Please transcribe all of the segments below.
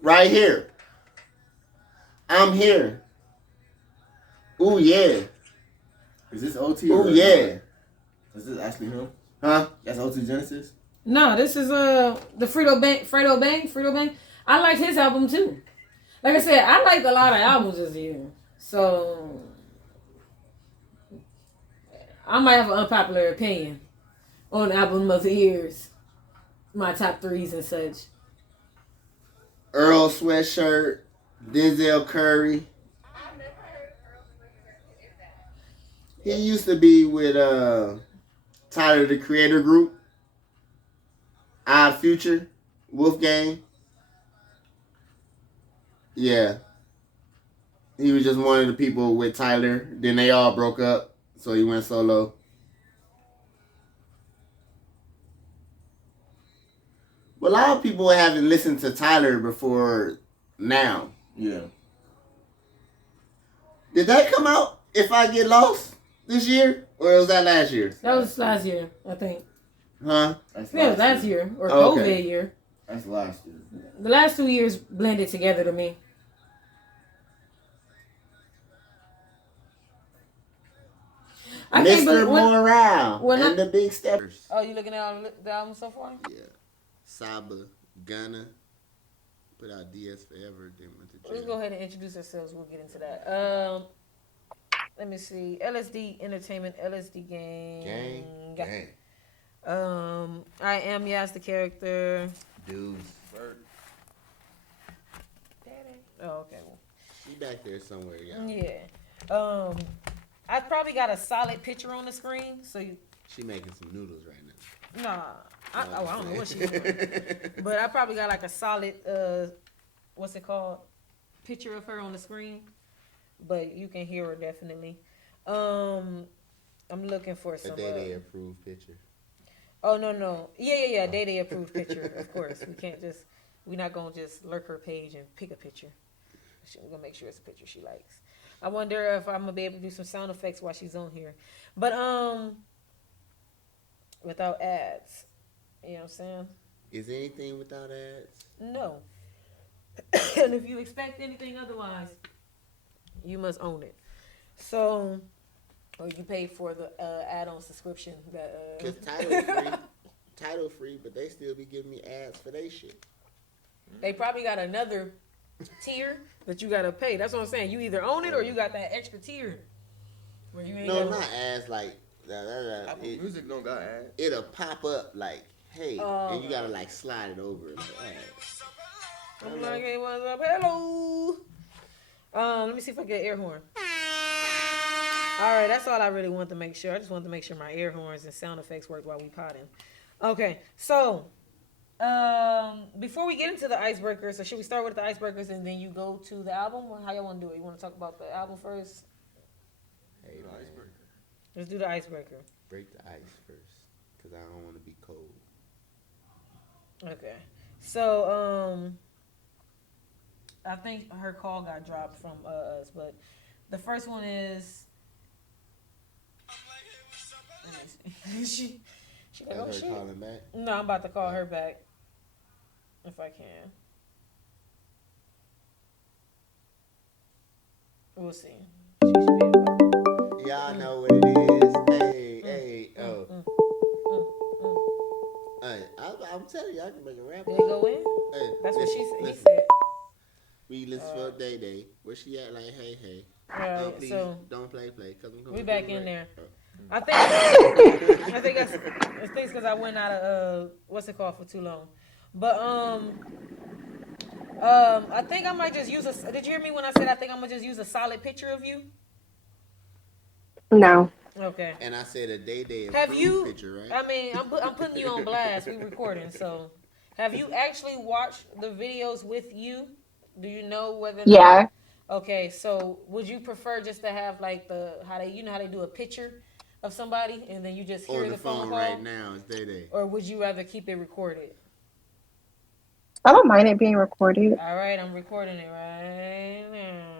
Right here. I'm here. Ooh, yeah. Is this OT? Ooh, yeah. Is this actually him? Huh? That's OT Genesis? No, this is the Fredo Bang. I like his album too. Like I said, I liked a lot of albums this year. So I might have an unpopular opinion on album of the years. My top threes and such. Earl Sweatshirt, Denzel Curry. He used to be with Tyler the Creator Group, Odd Future, Wolfgang. Yeah. He was just one of the people with Tyler. Then they all broke up, so he went solo. But a lot of people haven't listened to Tyler before now. Yeah. Did that come out, If I Get Lost, this year? Or was that last year? That was last year, I think. Huh? Yeah, last year. Or COVID year. That's last year. The last 2 years blended together to me. Mr. Morale and the Big Steppers. Oh, you looking at the album so far? Yeah. Saba, Gunna, put out DS Forever. Then went to jail. Let's go ahead and introduce ourselves. We'll get into that. Let me see. LSD Entertainment, LSD Gang. I am Yaz the Character. Dudes. Oh, okay. Well. She back there somewhere, Yeah. I probably got a solid picture on the screen, so you. She making some noodles right now. Nah. I don't know what she's doing. But I probably got like a solid, what's it called? Picture of her on the screen. But you can hear her definitely. I'm looking for some. A DAE DAE approved picture. Oh, no. Yeah. DAE DAE approved picture, of course. We're not going to just lurk her page and pick a picture. We're going to make sure it's a picture she likes. I wonder if I'm going to be able to do some sound effects while she's on here. But, without ads. You know what I'm saying? Is anything without ads? No. And if you expect anything otherwise, you must own it. So, or you pay for the add-on subscription. Because title free, but they still be giving me ads for their shit. They probably got another tier that you got to pay. That's what I'm saying. You either own it or you got that extra tier. Where you ain't not ads like... Music don't got ads. It'll pop up like, hey, and you gotta like slide it over. I'm like, hey, what's up? Hello. Let me see if I get an air horn. All right, that's all I really want to make sure. I just want to make sure my air horns and sound effects work while we potting. Okay, so before we get into the icebreakers, so should we start with the icebreakers and then you go to the album? How y'all want to do it? You want to talk about the album first? Hey, man. Let's do the icebreaker. Break the ice first, because I don't want to be cold. Okay. So, I think her call got dropped from us, but the first one is... she like, oh, shit. Calling back? No, I'm about to call her back. If I can. We'll see. She should be able to... Y'all know what it is. Hey, oh. I'm telling you, I can make a rap. Did it go in? Hey, that's what he said. We listen for DAE DAE. Where she at? Like, hey. Alright, please, so don't play. Cause we back in there. I think that's because I went out of what's it called for too long. But I think I might just use a. Did you hear me when I said I think I'm gonna just use a solid picture of you? No. Okay. And I said a DAE DAE have you? Picture, right? I mean, I'm putting you on blast. We recording, so have you actually watched the videos with you? Do you know whether? Yeah. Okay, so would you prefer just to have like how they do a picture of somebody and then you just hear the phone call right now? It's DAE DAE. Or would you rather keep it recorded? I don't mind it being recorded. All right, I'm recording it right now.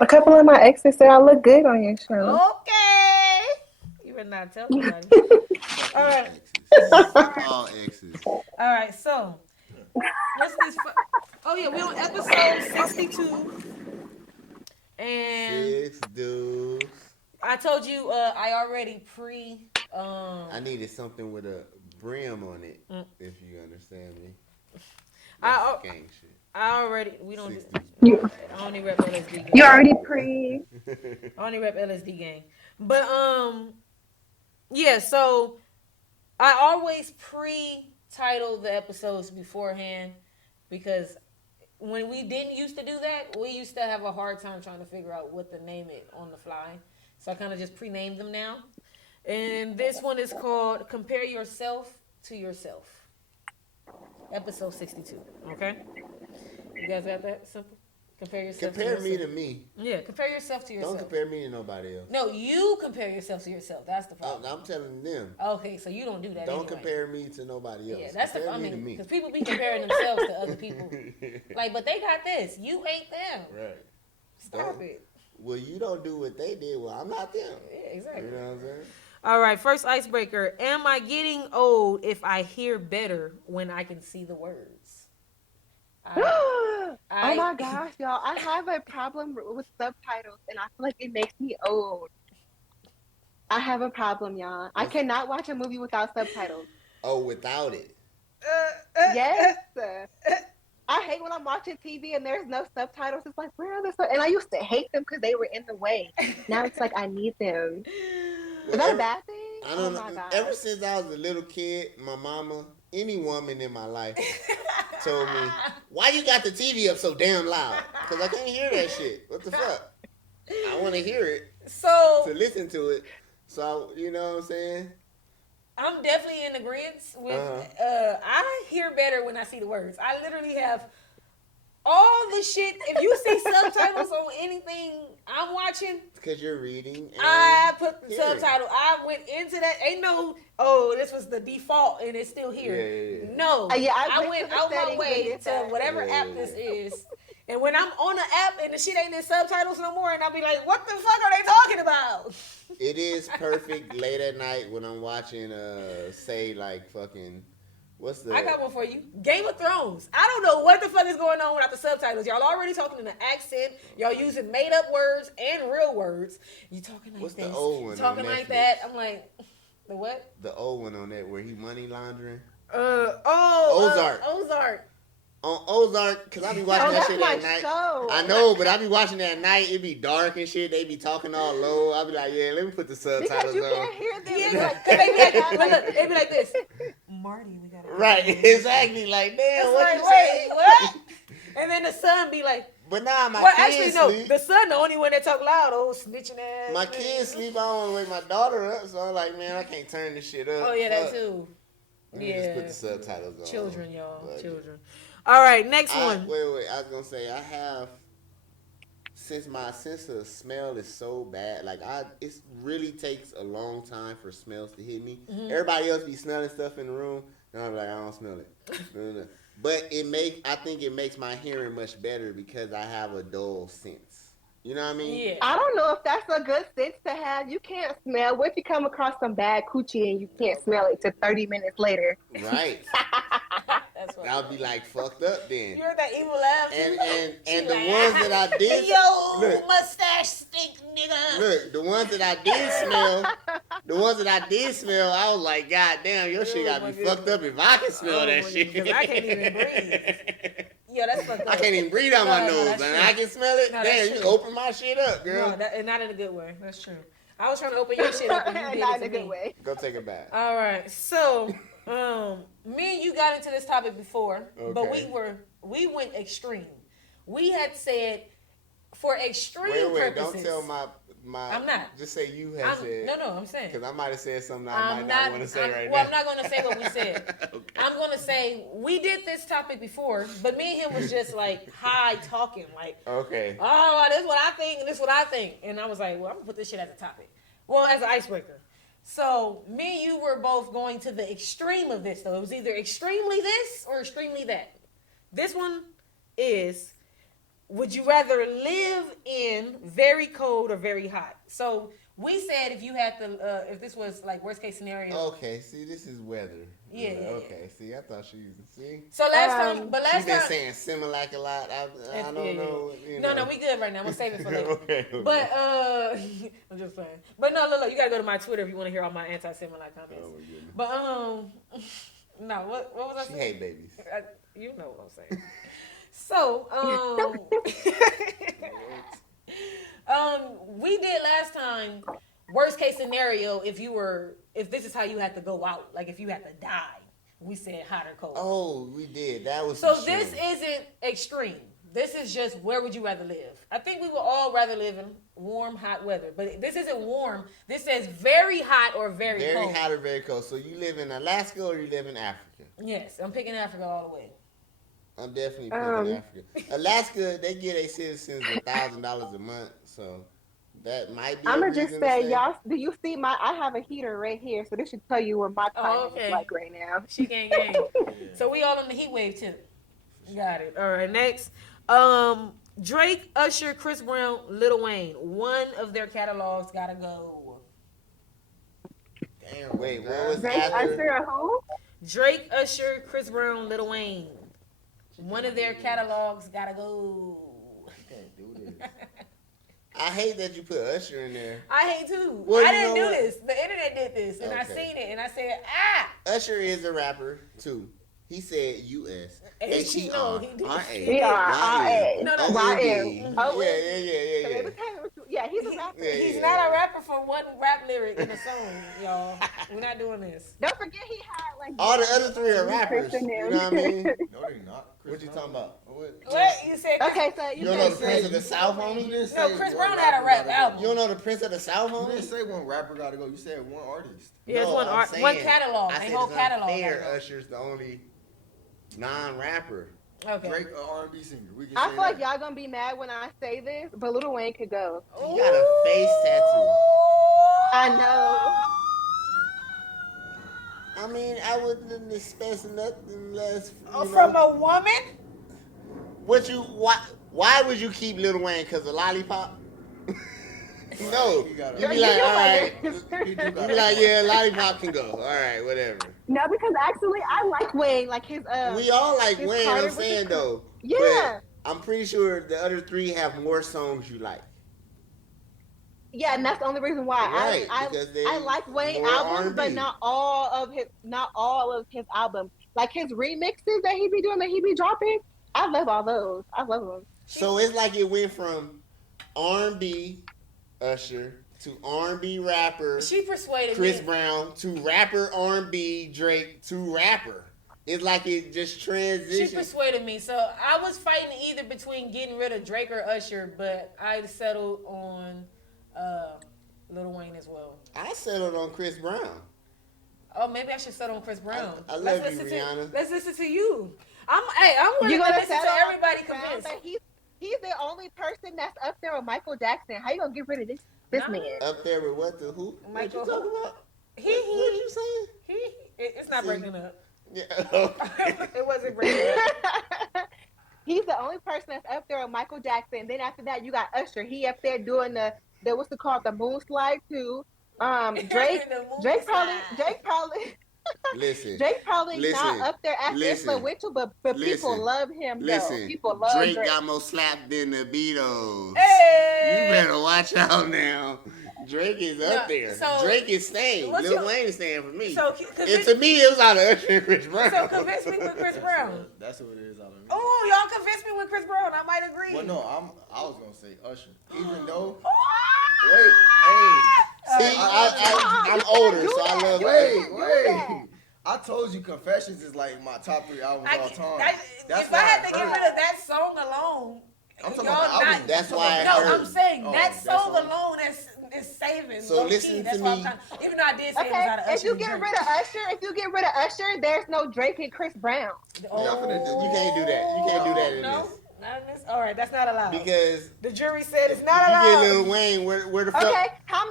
A couple of my exes said I look good on your show. Okay. You better not tell nobody. All right. All exes. All right, so what's these? Oh yeah, we on episode 62, and 6 dudes. I told you I already I needed something with a brim on it, if you understand me. I Gang shit. we don't. Six Do, I only rep LSD gang. You already pre. I only rep LSD gang, but yeah. So I always pre-title the episodes beforehand because when we didn't used to do that, we used to have a hard time trying to figure out what to name it on the fly. So I kind of just pre-named them now. And this one is called Compare Yourself to Yourself. Episode 62. Okay? You guys got that? Simple? Compare yourself Compare to me yourself. to me. Yeah, compare yourself to yourself. Don't compare me to nobody else. No, you compare yourself to yourself. That's the problem. I'm telling them. Okay, so you don't do that. Don't anyway. compare me to nobody else. Yeah, that's compare the me to problem. me. Because people be comparing themselves to other people. Like, but they got this. You ain't them. Right. Stop it. Well, you don't do what they did. Well, I'm not them. Yeah, exactly. You know what I'm saying? All right, first icebreaker. Am I getting old if I hear better when I can see the words? Oh my gosh, y'all. I have a problem with subtitles and I feel like it makes me old. I have a problem, y'all. I cannot watch a movie without subtitles. Oh, without it. Yes. I hate when I'm watching TV and there's no subtitles. It's like, where are the subtitles? And I used to hate them because they were in the way. Now it's like, I need them. Is that a bad thing? I don't know. My God. Ever since I was a little kid, my mama, any woman in my life, told me, why you got the TV up so damn loud? Because I can't hear that shit. What the fuck? I want to hear it. To listen to it. So, you know what I'm saying? I'm definitely in agreement with, I hear better when I see the words. I literally have all the shit. If you see subtitles on anything I'm watching, because you're reading. I put the subtitle. I went into that. Ain't no, this was the default and it's still here. Yeah. No. I went out my way to whatever app this is. And when I'm on the app and the shit ain't in subtitles no more, and I'll be like, what the fuck are they talking about? It is perfect late at night when I'm watching, say, like, fucking, what's the... I got one for you. Game of Thrones. I don't know what the fuck is going on without the subtitles. Y'all already talking in an accent. Y'all using made-up words and real words. You talking like what's this. The old one talking on like Netflix? that. I'm like, the what? The old one on that where he money laundering. Ozark. Ozark. On Ozark, because I be watching that shit at night. Show. I know, but I be watching that at night. It be dark and shit. They be talking all low. I be like, yeah, let me put the subtitles Because you on. can't hear them. Yeah, because they be like, look, they be like this. Marty, we got it. Right, exactly. Like, damn, It's what like, you wait, say? what? And then the son be like, But nah, my well, kids actually, no. sleep. The son, the only one that talk loud, snitching ass. My kids sleep. I don't want to wake my daughter up. So I'm like, man, I can't turn this shit up. Oh, yeah, that Fuck. too. Let me just put the subtitles on. Children, y'all. Like, Children. All right, next one. Wait. I was gonna say I have, since my sense of smell is so bad. Like it really takes a long time for smells to hit me. Mm-hmm. Everybody else be smelling stuff in the room, and I'm like, I don't smell it. No. But I think it makes my hearing much better because I have a dull sense. You know what I mean? Yeah. I don't know if that's a good sense to have. You can't smell. What if you come across some bad coochie and you can't smell it till 30 minutes later? Right. That's what I'll be like fucked up then. You're that evil laugh. And the ones that I did, yo, mustache stink, nigga. Look, the ones that I did smell, I was like, God damn, your shit got me fucked up if I can smell that shit. Because I can't even breathe. Yeah, that's fucked up. I can't even breathe out my nose, that's and true. I can smell it. No, Damn, that's you true. open my shit up, girl. No, and not in a good way. That's true. I was trying to open your shit up and you did Not it in to a good me. way. Go take a bath. All right, so me and you got into this topic before, but Okay. we went extreme. We had said for extreme Wait, purposes. don't tell my. I'm not. Just say you have said. No, I'm saying. Because I might have said something I might not want to say right now. Well, I'm not going to say what we said. Okay. I'm going to say we did this topic before, but me and him was just like high talking, like, Okay. oh, this is what I think, and this is what I think. And I was like, well, I'm going to put this shit as a topic. Well, as an icebreaker. So me and you were both going to the extreme of this, though. It was either extremely this or extremely that. This one is, would you rather live in very cold or very hot? So We said if you had to, if this was like worst case scenario. Okay, see, this is weather. Yeah. Okay, see, I thought she was, see. So last time, she been saying Similac a lot. I don't know. You know. No, we good right now. I'm gonna save it for later. Okay. But I'm just playing. But no, look, you gotta go to my Twitter if you want to hear all my anti-Similac comments. Oh, my goodness. But no, what was I saying? She hate babies. You know what I'm saying. So we did last time. Worst case scenario, if this is how you had to go out, like if you had to die, we said hot or cold. Oh, we did. That was so. This isn't extreme. This is just where would you rather live? I think we would all rather live in warm, hot weather, but this isn't warm. This says very hot or very cold. Very hot or very cold. So you live in Alaska or you live in Africa? Yes, I'm picking Africa all the way. I'm definitely picking Africa. Alaska, they give their citizens $1,000 a month, so. That might be. I'm gonna just say, y'all. Do you see I have a heater right here, so this should tell you what my climate is like right now. She gang. So we all on the heat wave too. Got it. All right. Next, Drake, Usher, Chris Brown, Lil Wayne. One of their catalogs gotta go. Damn. Wait, what was Drake, Usher, who? Drake, Usher, Chris Brown, Lil Wayne. One of their catalogs gotta go. You can't do this. I hate that you put Usher in there. I hate too. Well, I didn't do this. The internet did this, and I seen it, and I said, Usher is a rapper too. He said U.S. H-E-R-R-A. No, yeah, he's a rapper. He's not a rapper for one rap lyric in a song, y'all. We're not doing this. Don't forget he had like all the other three are rappers. You know what I mean? No, they're not. What you talking about? What you said? Okay, so you don't know the Prince of the South, homie? No, Chris Brown had a rap album. You don't know the Prince of the South, homie? You didn't say one rapper gotta go. You said one artist. Yeah, it's one catalog. I said whole catalog. Usher's the only non-rapper. Okay. Drake, an R&B singer. I feel like y'all gonna be mad when I say this, but Lil Wayne could go. He got a face tattoo. I know. I mean, I wouldn't expect nothing less. From a woman? Why would you keep Lil Wayne? Cause of Lollipop? No. You be like, all right. You be like, yeah, Lollipop can go. All right, whatever. No, because actually, I like Wayne. Like his. We all like Wayne. I'm saying though. Yeah. But I'm pretty sure the other three have more songs you like. Yeah, and that's the only reason why I like Wayne albums, R&B. but not all of his albums. Like his remixes that he be doing, that he be dropping. I love all those. I love them. So it's like it went from R&B Usher to R&B rapper. She persuaded Chris Brown to rapper R&B Drake to rapper. It's like it just transitioned. She persuaded me. So I was fighting either between getting rid of Drake or Usher, but I settled on Lil Wayne as well. I settled on Chris Brown. Oh, maybe I should settle on Chris Brown. I love you, Rihanna. Let's listen to you. I'm willing to listen to everybody convinced. He's the only person that's up there with Michael Jackson. How you gonna get rid of this man? Up there with what? Who? Michael. What you talking about? What you saying? It's not breaking up. Yeah. It wasn't breaking up. He's the only person that's up there with Michael Jackson. Then after that, you got Usher. He up there doing the what's it called, the moon slide too. Drake probably. Listen. Drake probably not up there as influential, but people love him. Listen, people love Drake got more slapped than the Beatles. Hey! You better watch out now. Drake is up there. So, Drake is staying. Lil Wayne is staying for me. So, and to me, it was out of Usher and Chris Brown. So convince me with Chris Brown. That's what it is out of me. Oh, y'all convince me with Chris Brown. I might agree. Well, no, I was gonna say Usher. Even though, See, I'm older, so I love Wait. I told you Confessions is like my top 3 albums all time. If I had to get rid of that song alone, I'm talking about the album. That's why I'm saying that song alone is saving. So listen to me. Even though I did say it was out of Usher. If you get rid of Usher, there's no Drake and Chris Brown. You can't do that. You can't do that in this. Not in this. All right, that's not allowed. Because the jury said it's not allowed. You get Lil Wayne. Where the fuck? Okay, how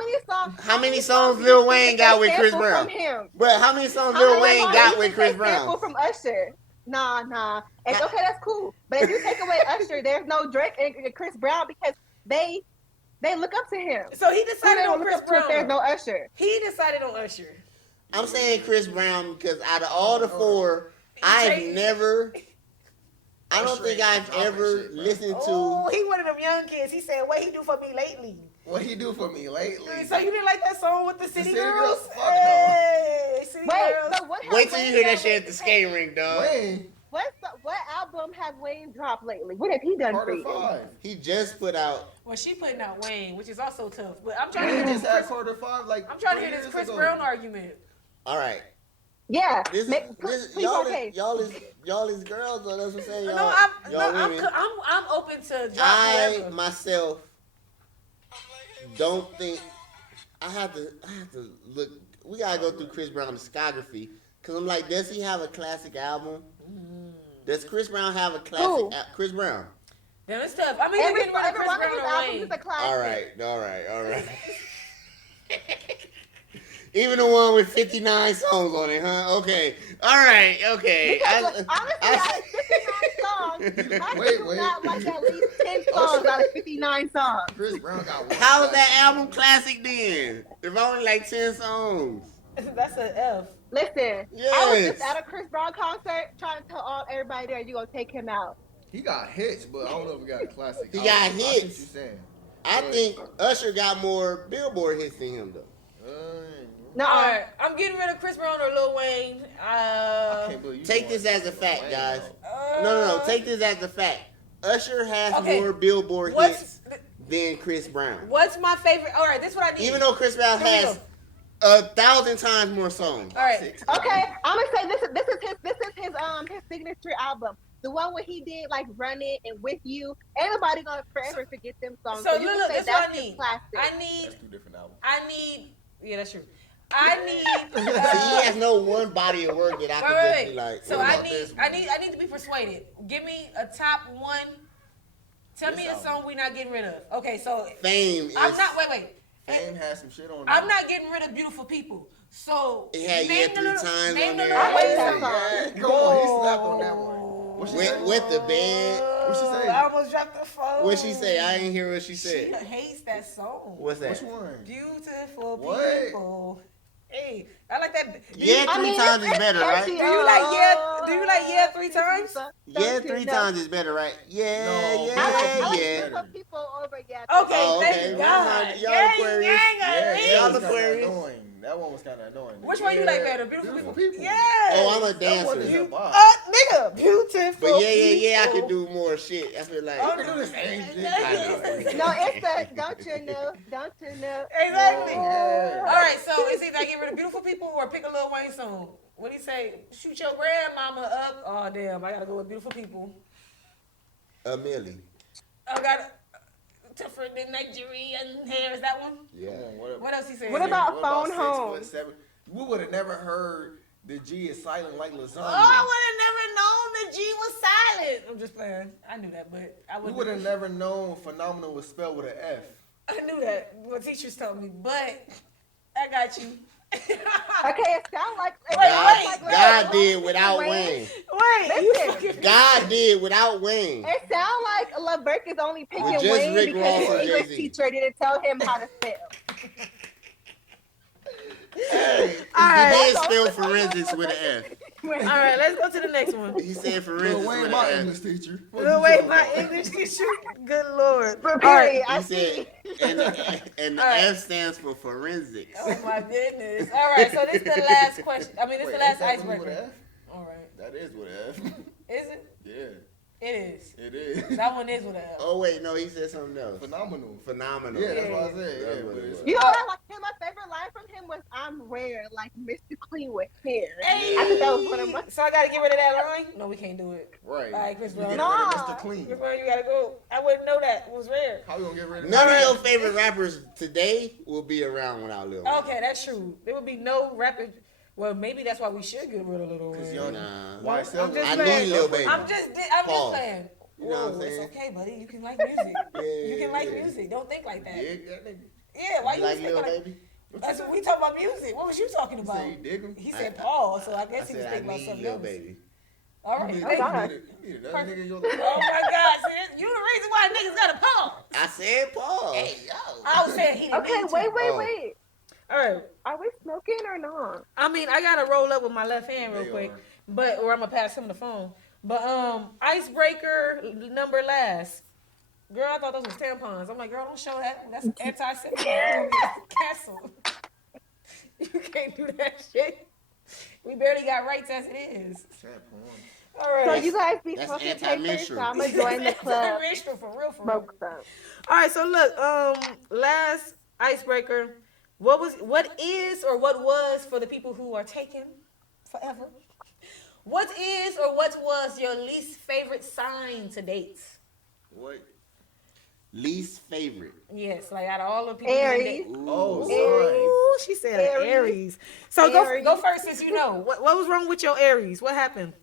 many songs Lil Wayne got with Chris Brown? But how many songs Lil Wayne got with Chris Brown? From Usher. Nah. And okay, that's cool. But if you take away Usher, there's no Drake and Chris Brown because they They look up to him. So he Who decided they on look Chris up to if there's Brown. no Usher? He decided on Usher. I'm saying Chris Brown because out of all the four, I don't think I've ever listened Oh, to. he one of them young kids. He said, "What he do for me lately?" What he do for me lately? So you didn't like that song with the City City Girls? Girls? Fuck no. Hey, City Wait, Girls. so what? Wait till you hear that shit at the skating rink, dog. Wayne, What album have Wayne dropped lately? What have he done for Carter you? 5. He just put out. Well, she putting out Wayne, which is also tough. But I'm trying to Wayne hear just this. had Carter 5 like. I'm trying to 3 hear this years Chris ago. Brown argument. All right. Yeah. This please y'all okay. is girls, or that's what I'm saying. No, Y'all women. I'm open to drop I whatever. myself don't think I have to look. We gotta go through Chris Brown's discography because I'm like, does he have a classic album? Does Chris Brown have a classic? Chris Brown. Damn, it's tough. I mean, Every you're getting rid of Chris one of Brown his or albums Wayne. is a classic. All right. Even the one with 59 songs on it, huh? Okay. All right. Okay. Because, honestly, out of 59 songs, I Wait. do not like at least 10 songs out of 59 songs. Chris Brown got one. How is that album classic then? If only like 10 songs. That's an F. Listen, I was Yes. just at a Chris Brown concert trying to tell everybody there you gonna take him out. He got hits, but I don't know if he got a classic. He album. got I see what hits. you're saying. I think Usher got more Billboard hits than him though. No, All right, I'm getting rid of Chris Brown or Lil Wayne. I can't believe you Take going this as a for fact, Wayne, guys. though. No. Take this as a fact. Usher has Okay. more Billboard What's- hits than Chris Brown. What's my favorite? All right, this is what I need. Even though Chris Brown Here we has 1,000 times more songs. All right. okay, I'm gonna say this is his signature album. The one where he did like Run It and With You. Ain't gonna forever forget them songs. So you look, can say that's what I that's his need. classic. I need. That's 2 different albums. Yeah, that's true. I need. See, he has no one body of work that I could just be like. So what I about this need, one? I need to be persuaded. Give me a top one. Tell This me a album. song we're not getting rid of. Okay, so Fame is. I'm not. Wait. Fame has some shit on I'm there. not getting rid of Beautiful People. So It had name Yeah the 3 little- times name on the there. little I ways hate that of- song. Come on, he slapped on that one. What she say? With the band. What she say? I almost dropped the phone. What she say? I ain't hear what she She said. hates that song. What's that? Which one? Beautiful What? people. Hey, I like that. Yeah, I 3 mean, times it's is better, catchy. right? Do you like yeah? Do you like yeah 3 times? Yeah, 3 times is better, right? Yeah, No, I like yeah. Beautiful People over Okay, Oh, thank okay. you Well, God. y'all Gang, Aquarius. gang, Yeah, gang. y'all that was Aquarius. kinda annoying. That one was kind of annoying. Which one you like better? Beautiful, Beautiful people. People. Yes. Oh, I'm a That one is dancer. a vibe. Nigga, beautiful. But yeah, I people. could do more shit. I feel like. Oh, We can do the same shit. I know. No, it's the don't you know? Exactly. Yeah. All right, so it's either I get rid of Beautiful People or pick a Lil Wayne song. What do you say? Shoot your grandmama up. Oh damn, I gotta go with Beautiful People. A Millie. I got tougher than Nigerian hair. Is that one? Yeah. Come on, What else he said? What about Phone 6 Home? foot 7? We would have never heard the G is silent like lasagna. Oh, I would have never known the G was silent. I'm just playing. I knew that, but I We wouldn't. would have never known phenomenal was spelled with an F. I knew that. What teachers told me, but I got you. Okay, it sounds like God did without Wayne. Wait, you Listen. fucking God did without Wayne. It sounds like LeVerk is only picking With just Wayne Rick because Ross his and English Jay-Z. teacher didn't tell him how to spell. Hey, right. he did spell forensics with an F. All right, let's go to the next one. He said Lil forensics Wayne, with my an F. English teacher. What Lil you Wayne, talking my about? English teacher. Good Lord. But All period, right. I He see. said, and the All right. F stands for forensics. Oh my goodness. All right, so this is the last question. I mean, this is Wait, the last ain't that really with icebreaker. an F? All right. That is with an F. Is it? Yeah, It is. it is. That one is with a F. Oh wait, no, he said something else. Phenomenal. Phenomenal. Yeah, that's what I That's said. what Yeah, it was. You know what I like? My favorite line from him was "I'm rare, like Mr. Clean with hair." Hey. I think that was one of my. So I gotta get rid of that line? No, we can't do it. Right. All right, Chris You Brown. get No. rid of Mr. Clean. Chris Brown, you gotta go. I wouldn't know that. It was rare. How we gonna get rid of None of that? your favorite rappers today will be around without Lil Wayne. Okay, that's true. There would be no rapid. Well, maybe that's why we should get rid of Lil Cause Wayne. young Nah. YSL. I'm just I saying. need Lil Baby. I'm just Pause. playing. You know what I'm Whoa, saying? it's okay, buddy. You can like music. You can like Yeah. music. Don't think like that. Yeah, Yeah, that nigga. why You you like think Lil like? Baby? That's what we talk about music. What was you talking You about? say you dig him? He said Paul, so I I guess he was said I thinking about need something Lil else. Baby. All right, You thank God. you. need another nigga in your Oh my God, see, you the reason why niggas got a Paul. I said Paul. Hey, yo. I was saying he didn't Okay, need to. wait. All right. Are we smoking or not? I mean, I gotta roll up with my left hand real They quick, are. or I'm gonna pass him the phone. But icebreaker number last. Girl, I thought those was tampons. I'm like, girl, don't show that. That's anti-Semitic. Cancel. You can't do that shit. We barely got rights as it is. Tampon. All right. So you guys be That's smoking papers, anti-menstrual. so I'm gonna join the club. Anti-menstrual for real. Smoke some. All right, so look, last icebreaker. What is or what was for the people who are taken forever? What is or what was your least favorite sign to date? What? Least favorite. Yes, like out of all the people. Aries. Oh, Ooh, she said Aries. So Aries. go first, since you know. What was wrong with your Aries? What happened?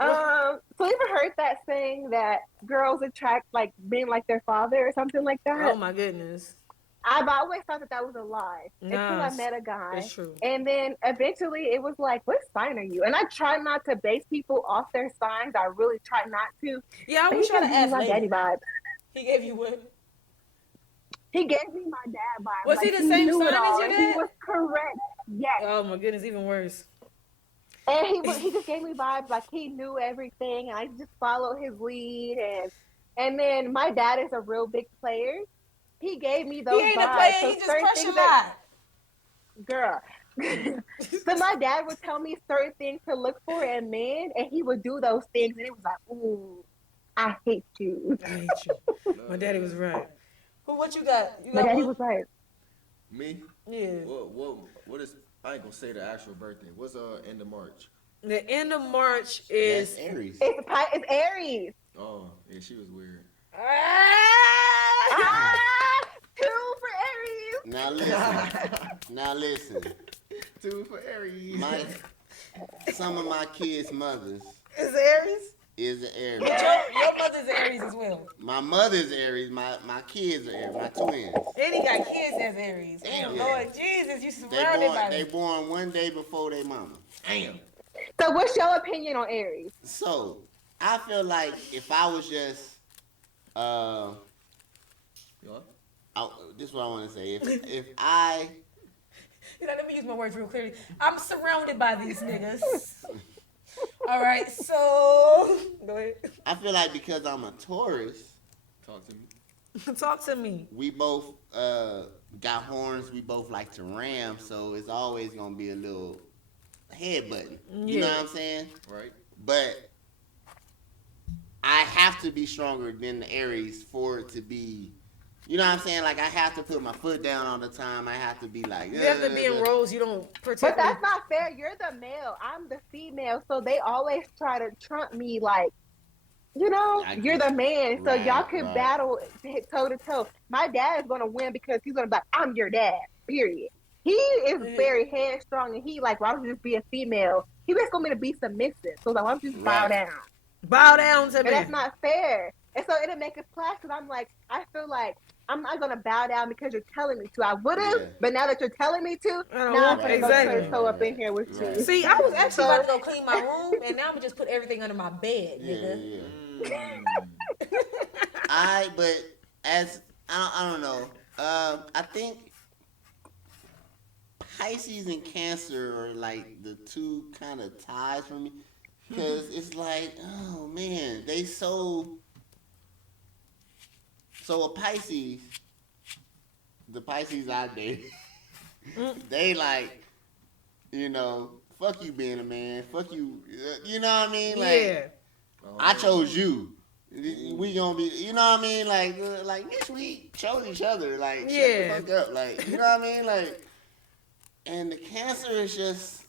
So you ever heard that saying that girls attract like being like their father or something like that? Oh my goodness. I've always thought that was a lie until Nah, I met a guy. it's true. And then eventually it was like, what sign are you? And I try not to base people off their signs. I really try not to. Yeah, I But was he trying to gave me ask my later. daddy vibe. He gave you what? He gave me my dad vibe. Was he the same knew sign it all, as your and dad? He was correct. Yes. Oh my goodness, even worse. And he just gave me vibes like he knew everything, and I just followed his lead. And then my dad is a real big player. He gave me those He ain't vibes. a player, So he just certain crush things a lot. girl. So my dad would tell me certain things to look for in men, and he would do those things, and it was like, ooh, I hate you. I hate you. My daddy was right. What you got? You My got daddy one? was right. Me? Yeah. What is? I ain't gonna say the actual birthday. What's end of March? The end of March That's is. Aries. It's Aries. Oh, yeah, she was weird. Ah! 2 for Aries. Now listen. 2 for Aries. Some of my kids' mothers Is Aries? is an Aries. Your mother's Aries as well. My mother's Aries. My kids are Aries. My twins. And he got kids as Aries. Damn. Oh, Lord Jesus, you surrounded by They them. born one day before their mama. Damn. So what's your opinion on Aries? So I feel like if I was just this is what I want to say. If I Let me use my words real clearly. I'm surrounded by these niggas. All right, so go ahead. I feel like because I'm a Taurus, Talk to me. Talk to me. we both got horns. We both like to ram, so it's always gonna be a little headbutting. You know what I'm saying? Right. But I have to be stronger than the Aries for it to be. You know what I'm saying? Like I have to put my foot down all the time. I have to be like. You have to be in roles you don't But protect. that's not fair. You're the male. I'm the female. So they always try to trump me like, you're the man. So y'all can battle toe to toe. My dad is going to win because he's going to be like, I'm your dad, period. He is very headstrong and he like, why don't you just be a female? He just want me to be submissive. So like, why don't you just bow down? Bow down to And me. that's not fair. And so it'll make us clash because I'm like, I feel like I'm not gonna bow down because you're telling me to. I would have, but now that you're telling me to, now I'm gonna go toe to toe up in here with you. See, I was actually about to go clean my room, and now I'm gonna just put everything under my bed, nigga. But as I don't know. I think Pisces and Cancer are like the two kind of ties for me because it's like, oh man, they so a Pisces. The Pisces out there, they like, fuck you being a man, fuck you, you know what I mean? Like, I chose you. We gonna be, you know what I mean? Like, bitch, we chose each other. Like, shut the fuck up. Like, you know what I mean? Like, and the Cancer is just,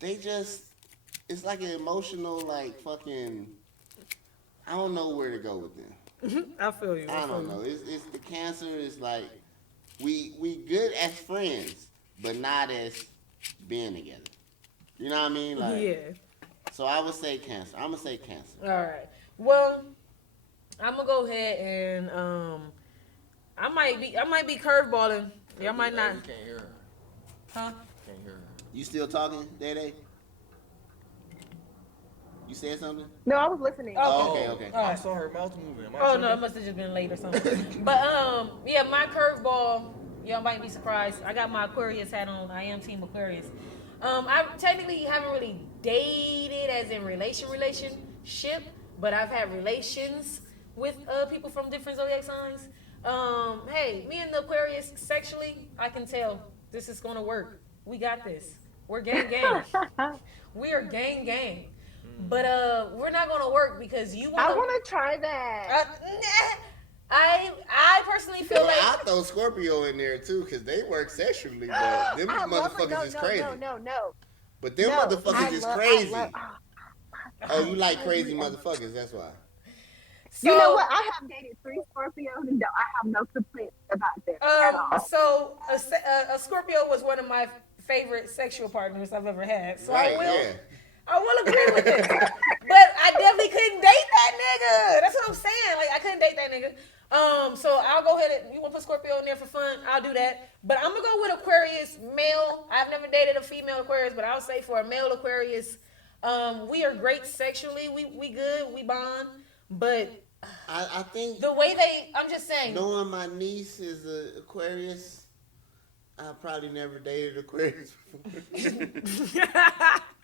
it's like an emotional, like, fucking, I don't know where to go with them. I feel you. I don't know. It's the Cancer is like, we good as friends, but not as being together. You know what I mean? Like, so I would say Cancer. I'm gonna say Cancer. All right. Well, I'm gonna go ahead and I might be curveballing. Y'all might not. You can't hear her. Huh? Can't hear her. You still talking, DAE DAE? You said something? No, I was listening. Oh, Okay, okay. All I right. saw her mouth moving. Am I Oh no, tripping? it must have just been late or something. But yeah, my curveball, y'all might be surprised. I got my Aquarius hat on. I am Team Aquarius. I technically haven't really dated as in relationship, but I've had relations with people from different zodiac signs. Hey, me and the Aquarius sexually, I can tell this is gonna work. We got this. We're gang gang. We are gang gang. But we're not gonna work because you I wanna. want to try that. I personally feel Well, like I throw Scorpio in there too, because they work sexually, but them I love it. motherfuckers is crazy. No. But them motherfuckers is crazy. Oh, you like crazy I- motherfuckers, that's why. so, You know what? I have dated 3 Scorpios and I have no complaints about them at all. So a Scorpio was one of my favorite sexual partners I've ever had. So Right, I will agree with this. But I definitely couldn't date that nigga. That's what I'm saying. Like I couldn't date that nigga. So I'll go ahead and you want to put Scorpio in there for fun? I'll do that. But I'm gonna go with Aquarius male. I've never dated a female Aquarius, but I'll say for a male Aquarius, we are great sexually. We good. We bond. But I think the way I'm just saying. knowing my niece is a Aquarius, I probably never dated Aquarius before.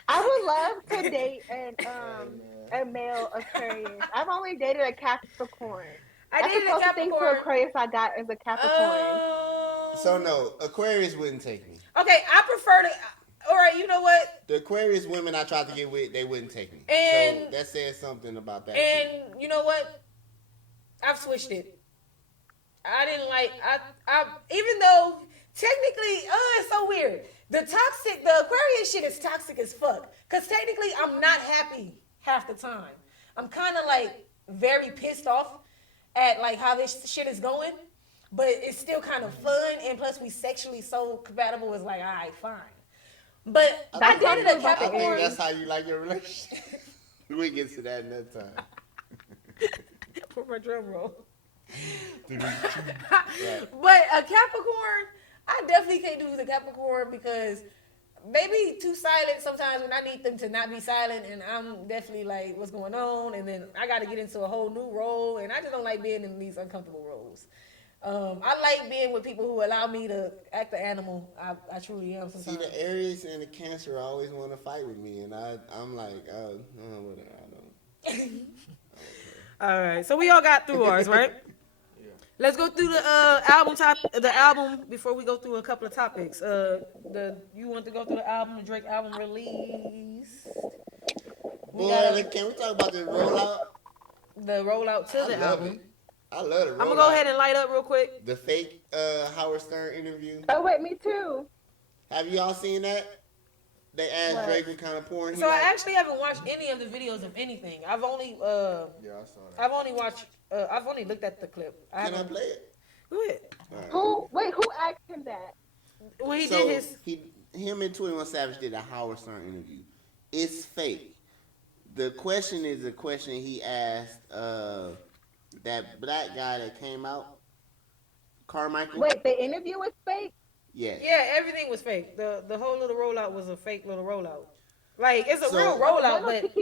I would love to date a male Aquarius. I've only dated a Capricorn. I That's dated the a closest thing to Capricorn. Aquarius I got is a Capricorn. So no, Aquarius wouldn't take me. Okay, I prefer to. All right, you know what? The Aquarius women I tried to get with, they wouldn't take me. And- so that says something about that. And you know what? I've switched it. I didn't like. I even though technically, it's so weird. The Aquarius shit is toxic as fuck. Cause technically, I'm not happy half the time. I'm kind of like very pissed off at like how this shit is going, but it's still kind of fun. And plus, we sexually so compatible. It's like, all right, fine. But I dated a I think Capricorn. that's how you like your relationship. We get to that another time. For my drum roll. Right. But a Capricorn, I definitely can't do the Capricorn because they be too silent sometimes when I need them to not be silent, and I'm definitely like, what's going on? And then I got to get into a whole new role, and I just don't like being in these uncomfortable roles. I like being with people who allow me to act the animal. I truly am sometimes. See, the Aries and the Cancer always want to fight with me, and I'm like, whatever, I don't. All right, so we all got through ours, right? Yeah. Let's go through the album before we go through a couple of topics. You want to go through the album, the Drake album release? Boy, can we talk about the rollout? The rollout to the album. I love the rollout. I'm gonna go ahead and light up real quick. The fake Howard Stern interview. Oh wait, me too. Have you all seen that? They asked What? Drake what kind of porn he So I liked. actually haven't watched any of the videos of anything. I've only Yeah, I saw that. I've only looked at the clip. Can I play it? Go ahead. All right. Who asked him that? When he So did his him and 21 Savage did a Howard Stern interview. It's fake. The question is a question he asked that black guy that came out, Carmichael. Wait, the interview was fake? Yes. yeah, everything was fake. The whole little rollout was a fake little rollout. Like it's a So- real rollout, No, but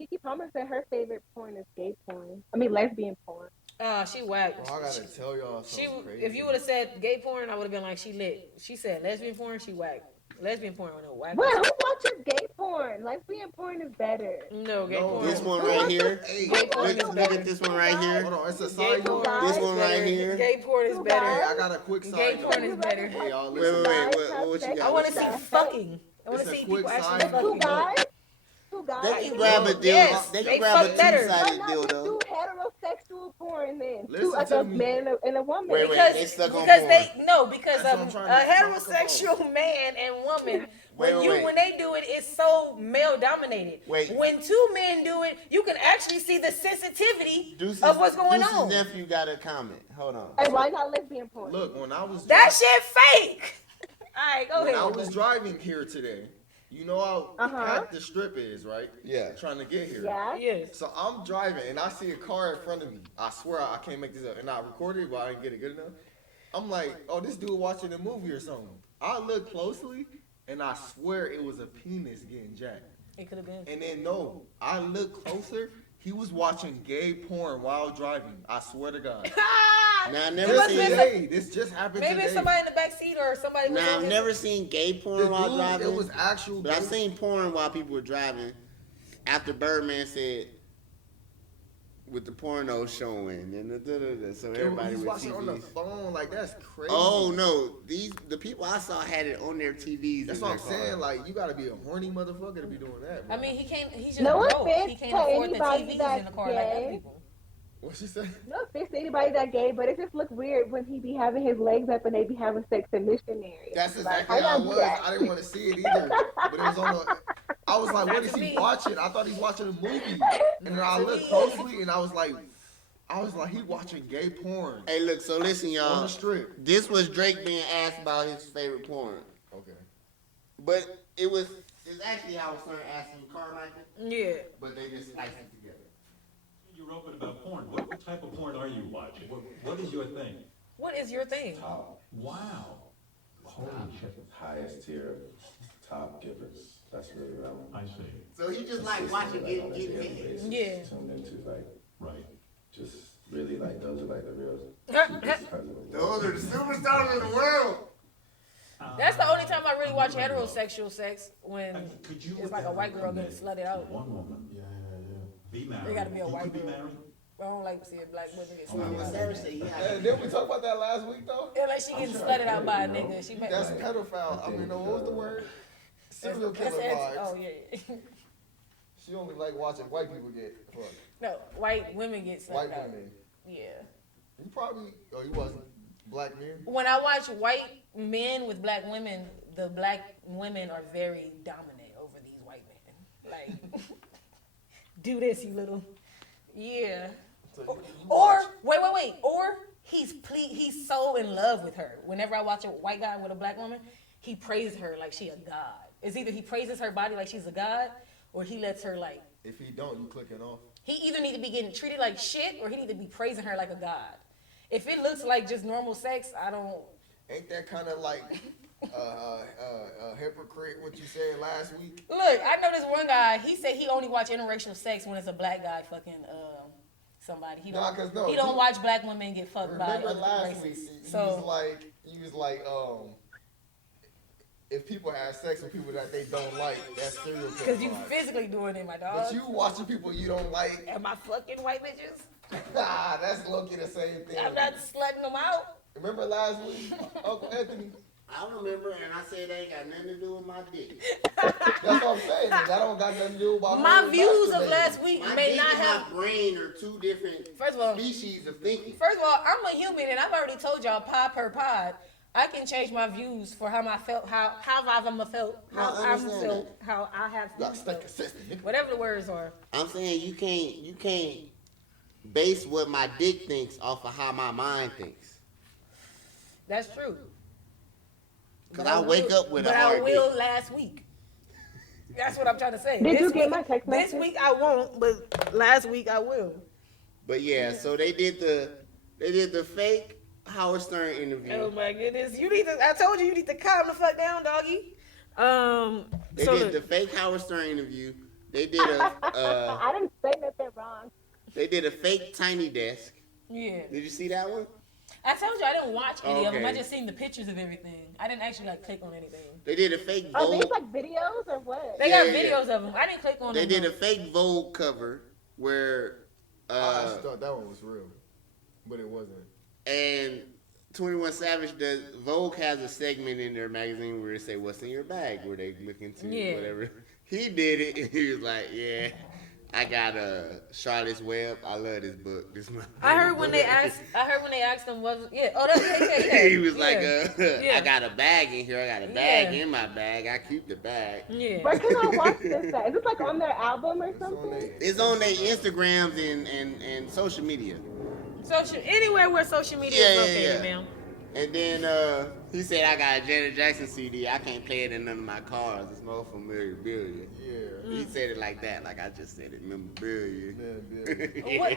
Keke Palmer said her favorite porn is gay porn. I mean lesbian porn. she whacked. Bro, I gotta tell y'all She something crazy. if you would have said gay porn, I would have been like she lit. She said lesbian porn, she whacked. Lesbian porn on no whack. Well, who watches gay porn? Lesbian porn is better. No, gay No, porn. This one right here. Hey, Gay porn is Look better. at this one right here. hold on, it's a Gay side porn note. This is one right better. here. Gay porn is You better. Hey, guys- I got a quick Gay side porn note. is better. Hey, y'all Wait, listen. what you got? I want to What you see got? fucking. I want It's to a see quick people actually side note. Two fucking. guys? Two guys? They can grab a dildo. Yes, they they can grab a fuck better. two-sided Why not just dildo. do heterosexual porn then? Listen Like to a me. man and a woman. Wait, Because they stuck on because porn. because That's what I'm a trying to heterosexual man and woman Wait, when they do it, it's so male dominated. Wait. When two men do it, you can actually see the sensitivity Deuce's, of what's going Deuce's on. nephew got a comment. Hold on. Hey, why not lesbian porn? Look, when I was That shit fake. All right, go when ahead. I was driving here today, you know how Uh-huh. packed the strip is, right? Yeah. Trying to get here. Yeah. Yes. So I'm driving and I see a car in front of me. I swear I can't make this up. And I recorded it, but I didn't get it good enough. I'm like, oh, this dude watching a movie or something. I look closely and I swear it was a penis getting jacked. It could have been. And then no, I look closer. He was watching gay porn while driving. I swear to God. Now I've This never seen. today. This just happened Maybe today. it's somebody in the back seat or somebody. Now I've never seen gay porn while driving. It was actual. But I've seen porn while people were driving. After Birdman said, with the porno showing and so everybody was with watching on the TVs. phone. Like that's crazy. Oh no, the people I saw had it on their TVs. That's what I'm saying. Like you gotta be a horny motherfucker to be doing that. Bro. I mean, he can't. He's just No broke. offense He can't to afford the anybody TVs that's in the car like other gay. people. What she say? No offense to anybody that gay, but it just looked weird when he be having his legs up and they be having sex in missionary. That's Like, exactly how I it don't do was. that. I didn't want to see it either, but it was on the. I was like, what Not is to he me. watching? I thought he's watching a movie, and then I looked closely, and I was like, he watching gay porn Hey, look. So listen, on y'all. the strip. This was Drake being asked about his favorite porn, Okay. but it's actually how I was starting asking Carmichael, Yeah. but they just sliced it together. You wrote it about porn. What type of porn are you watching? What is your thing? What is your thing? Top, Wow. holy shit, highest tier, top givers. That's really what I'm. I see. So he just like watching getting hit. Yeah. Tuned into like Right. just really like those are like the real. Those are the superstars of the world. That's the only time I really watch heterosexual sex when Could you it's like a white girl getting slutted out. One woman. Yeah, Be married. They gotta be a You white could be girl. married. I don't like seeing black women get Well, slutted out. Sarah said he had And didn't we talk about that last week though? Unless she getting slutted out by a nigga. She might. That's pedophile. I mean, what was the word? Serial killer vibes. Oh yeah. She only like watching white people get fucked. No, white women get slutted White out. women. Yeah. You probably. Oh, you wasn't. Black men. When I watch white men with black women, the black women are very dominant over these white men. Like, do this, you little. Yeah. So you Or watch- wait. Or he's so in love with her. Whenever I watch a white guy with a black woman, he praises her like she a god. It's either he praises her body like she's a god, or he lets her like. If he don't, you clicking off. He either need to be getting treated like shit, or he need to be praising her like a god. If it looks like just normal sex, I don't. Ain't that kind of like hypocrite what you said last week? Look, I know this one guy. He said he only watch interracial sex when it's a black guy fucking somebody. He don't. Nah, 'cause no, he don't you- watch black women get fucked by Remember other last week? races. You So was like, if people have sex with people that they don't like, that's serial killer. because you vibes. physically doing it, my dog. But you watching people you don't like, Am I fucking white bitches? that's low-key the same thing. I'm not slutting them out. Remember last week, Uncle Anthony? I remember, and I said they ain't got nothing to do with my dick. That's what I'm saying. That don't got nothing to do about My her views of masturbating. last week My may dick not and have. my brain are two different First of all, species of thinking. First of all, I'm a human, and I've already told y'all pod per pod. I can change my views for how I felt, how I've felt, No, how I I'm understand felt, how I have You gotta stay felt. consistent, nigga. Whatever the words are. I'm saying you can't base what my dick thinks off of how my mind thinks. That's true. Cause But I wake will- up with but a hard I will dick. last week. That's what I'm trying to say. Did This you get week- my text This message? week I won't, but last week I will. But yeah, so they did the fake Howard Stern interview. Oh my goodness! You need to. I told you need to calm the fuck down, doggy. They So did the fake Howard Stern interview. They did I didn't say nothing wrong. they did a fake Tiny Desk. yeah. Did you see that one? I told you I didn't watch any of them. I Okay. just seen the pictures of everything. I didn't actually like click on anything. They did a fake Are Vogue. these like videos or what? They Yeah, got yeah. videos of them. I didn't click on They them. did a fake Vogue cover where I just thought that one was real, but it wasn't. and 21 Savage does Vogue has a segment in their magazine where they say what's in your bag, where they look into Yeah. whatever. He did it and he was like, yeah, I got Charlotte's Web. I love this book. This my I heard when they favorite book." asked them was yeah. Oh, that's yeah. He was like, Yeah. I got a bag in here. I got a bag Yeah. in my bag. I keep the bag. Yeah. Where can I watch this at? Is this like on their album or It's on something? they- It's on their Instagrams and social media. Social anywhere where social media Yeah, is yeah, located, yeah. ma'am. And then he said, I got a Janet Jackson CD. I can't play it in none of my cars. It's more memorabilia. Yeah. He said it like that, like I just said it, memorabilia. What?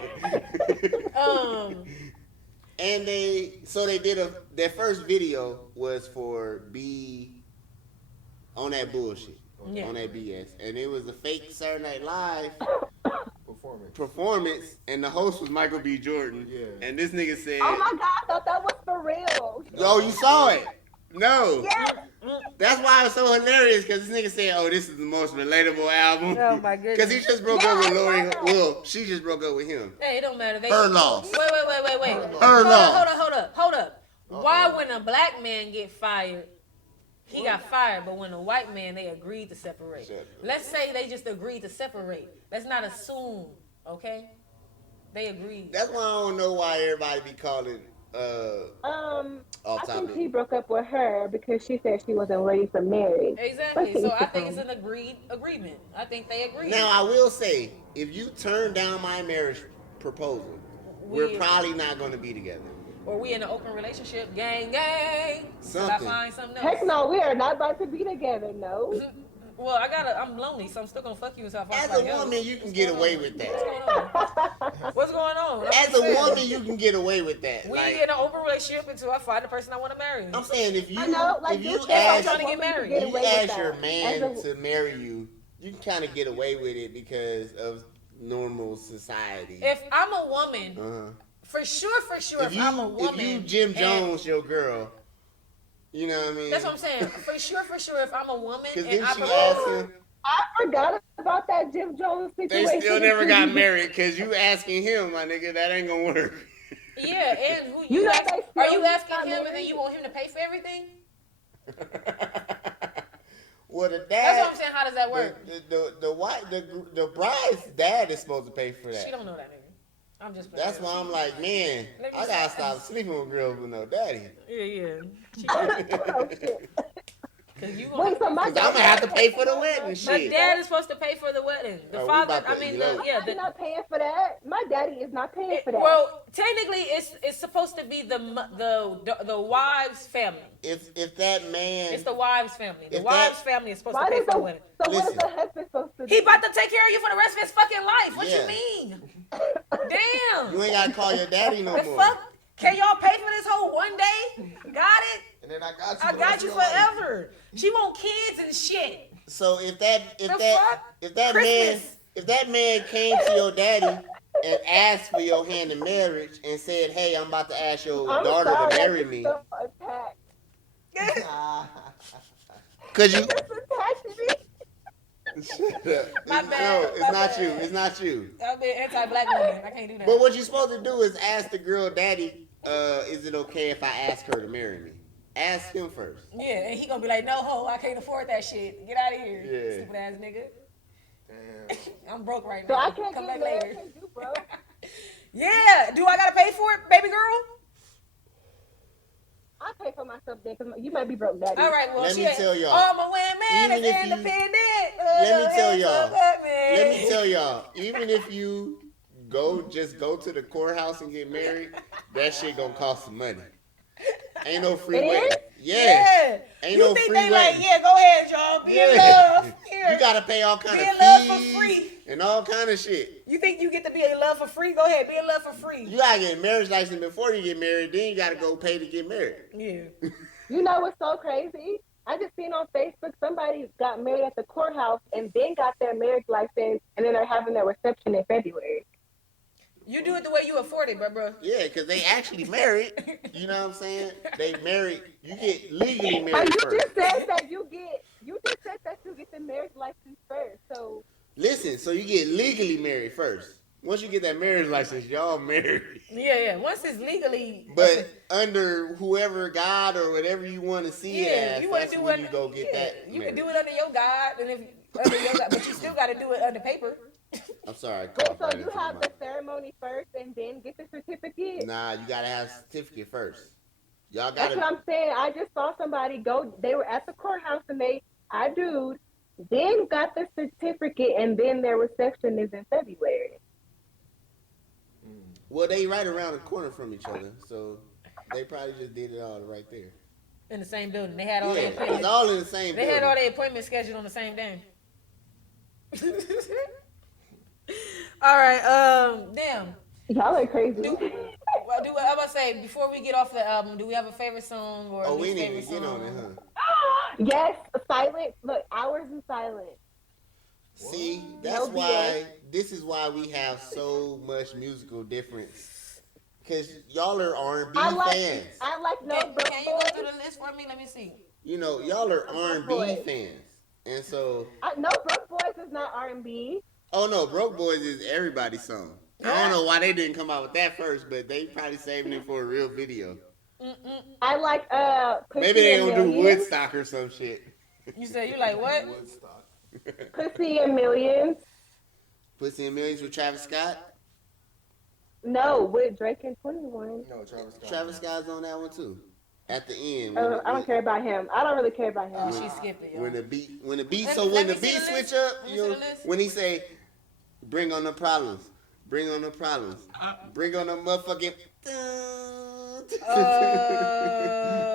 And they did their first video was for Be on that bullshit. Yeah. on that BS, and it was a fake Saturday Night Live Performance. and the host was Michael B. Jordan. Yeah. And this nigga said, Oh my God, I thought that was for real. "Yo, you saw it? No." Yes. That's why it was so hilarious, because this nigga said, "Oh, this is the most relatable album." Oh my goodness. Because he just broke up with Lori. Well, she just broke up with him. Hey, it don't matter. Her loss. Wait. Her loss. Hold up. Why when a black man get fired, he got fired, but when a white man, they agreed to separate? Let's say they just agreed to separate. Let's not assume, okay? They agreed. That's why I don't know why everybody be calling off I think topic. he broke up with her because she said she wasn't ready for marriage. Exactly. So I think it's an agreement. I think they agree. Now, I will say, if you turn down my marriage proposal, we're probably not going to be together. Or we in an open relationship, gang. Till I Something. find something else. Heck no, we are not about to be together, no. Well, I'm lonely, so I'm still gonna fuck you until I find As a somebody else. woman, you can get away with that. What's going on? That's As what I'm a saying. woman, you can get away with that. We Like, get in an open relationship until I find the person I want to marry. I'm saying, if you I know, like if you you said, ask trying to get married. if you away with ask your that. man As a- to marry you, you can kind of get away with it because of normal society. If I'm a woman, Uh-huh. for sure, if I'm a woman, if you Jim and- Jones your girl, you know what I mean? That's what I'm saying. For sure, if I'm a woman, Because and then I she asked him, I forgot about that Jim Jones they situation. still never got married because you asking him, my nigga, that ain't gonna work. yeah, and who You you know ask, they are still you asking not him and then married? you want him to pay for everything? Well, the dad. That's what I'm saying. How does that work? The bride's dad is supposed to pay for that. She don't know that nigga. I'm just playing. That's why I'm like, man, Let me I gotta say- stop sleeping with girls with no daddy. Yeah. Oh, shit. Cause you Wait, so my Cause I'm gonna have to pay for the wedding, my shit. dad is supposed to pay for the wedding. The Oh, we father, about to I mean, elope. I'm not paying for that. My daddy is not paying for that. well, technically, it's supposed to be the wives' family. If that man, It's the wives' family. The If wives' that- family is supposed Why to pay does for the the, wedding. so what is Listen. the husband supposed to do? He about to take care of you for the rest of his fucking life. What Yeah. you mean? Damn. you ain't gotta call your daddy no The more. fuck? Can y'all pay for this whole one day? Got it? And then I got you. I the got rest you of your life. forever. She want kids and shit. So if that Christmas. man came to your daddy and asked for your hand in marriage and said, "Hey, I'm about to ask your I'm daughter sorry, to marry that's me," so attacked. cause you. That's attacked me. My bad, No, it's my not bad. you. It's not you. I'm an anti-black woman. I can't do that. But what you're supposed to do is ask the girl daddy, is it okay if I ask her to marry me? Ask him first. Yeah, and he gonna be like, no, ho, I can't afford that shit. Get out of here, Yeah. stupid ass nigga. Damn. I'm broke right So now. I can't Come get back married later. to you, bro. Yeah, do I gotta pay for it, baby girl? I pay for myself then, because you might be broke, daddy. All right, well, Let she me tell y'all. all my women Even is if you- independent. Let me tell y'all. Let me you. tell y'all. Even if you just go to the courthouse and get married, that shit gonna cost some money. Ain't no free It wedding. is? Yes. Ain't you no think free they like, wedding. yeah, go ahead, y'all. Be in Yeah. love. Here. You gotta pay all kind Be of in love for fees free. and all kind of shit. You think you get to be in love for free? Go ahead, be in love for free. You gotta get a marriage license before you get married. Then you gotta go pay to get married. Yeah. You know what's so crazy? I just seen on Facebook somebody got married at the courthouse and then got their marriage license, and then they're having their reception in February. You do it the way you afford it, bro. Yeah, because they actually married. You know what I'm saying? They married. You get legally But married you first. just said that you get the marriage license first. So Listen, so you get legally married first. Once you get that marriage license, y'all married. Yeah. Once it's legally, But under whoever God or whatever you want to see it as, you want that's to do when it. you go get that. You married. can do it under your God, and if under your God, but you still got to do it under paper. I'm sorry. I wait, coughed so right you into have the the mic. ceremony first and then get the certificate? Nah, you gotta have a certificate first. Y'all That's what gotta. I'm saying. I just saw somebody go. They were at the courthouse and I dude, then got the certificate, and then their reception is in February. Well, they right around the corner from each other, so they probably just did it all right there. In the same building, they had all their Yeah, it's appointments. all in the same. They had building. all their appointments scheduled on the same day. All right. Damn. Y'all are crazy. Well, I'm about to say before we get off the album, do we have a favorite song or? Oh, a we least didn't favorite even get on song? it, huh? Yes, silent. Look, hours in silence. See, No that's BS. why. This is why we have so much musical difference. Cause y'all are R&B fans. I like no Can broke you go through boys. the list for me? Let me see. You know, y'all are R&B Boys. fans, and so No broke boys is not R&B. oh no, Broke Boys is everybody's song. I don't know why they didn't come out with that first, but they probably saving it for a real video. I like Maybe they Pussy gonna and do Millions. Woodstock or some shit. You said you like what? Woodstock. Pussy and Millions. Pussy and Millions with Travis Scott. No, with Drake and 21. No, Travis Scott. Travis Scott's on that one too. At the end, I don't care about him. I don't really care about him. She skipped it, y'all. when the beat, when the Let beat me see the switch list. up, Let me you see know, the list. when he say, "Bring on the problems, bring on the problems, bring on the motherfucking,"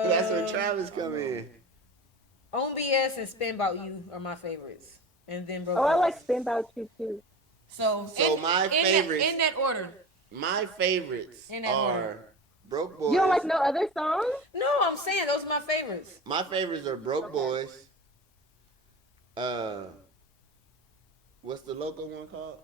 that's when Travis come in. On BS and Spin About You are my favorites, and then Broke Oh, I Boys. like Spin About You too. So my favorites- in that order. My favorites In that are order. Broke Boys. You don't like no other songs? No, I'm saying those are my favorites. My favorites are Broke Boys. What's the local one called?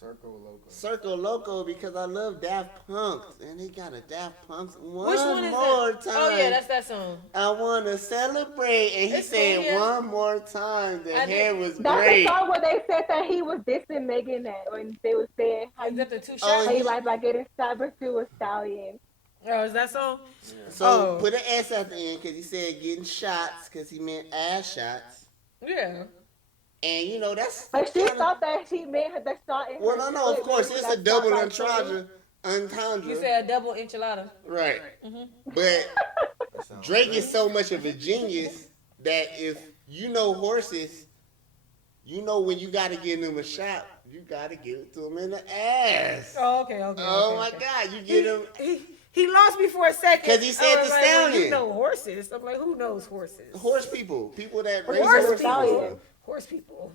Circle Loco. Circle Loco, because I love Daft Punk, and they got a Daft Punk one Which one is more that? time. Oh yeah, that's that song. I wanna celebrate, and he It's said cool, yeah. one more time. The I hair did- was That's great. the song where they said that he was dissing Megan at when they was saying how Is that the two Oh, shots? how you like by getting cyber to a stallion. Oh, is that song? So Oh. put an S at the end because he said getting shots because he meant ass shots, Yeah. and you know that's. But she kinda- thought that she meant the shot in Well, her no, of foot, course maybe it's a that's double not entendre. Entendre. You said a double enchilada. Right. Mm-hmm. But That sounds Drake great. is so much of a genius that if you know horses, you know when you got to give them a shot, you got to give it to them in the ass. Oh, okay. Oh my God, you get them. He lost me for a second. 'Cause he said I was the like, well, stallion. you know horses. I'm like, who knows horses? Horse people that raise Horse horses. people. Horse people.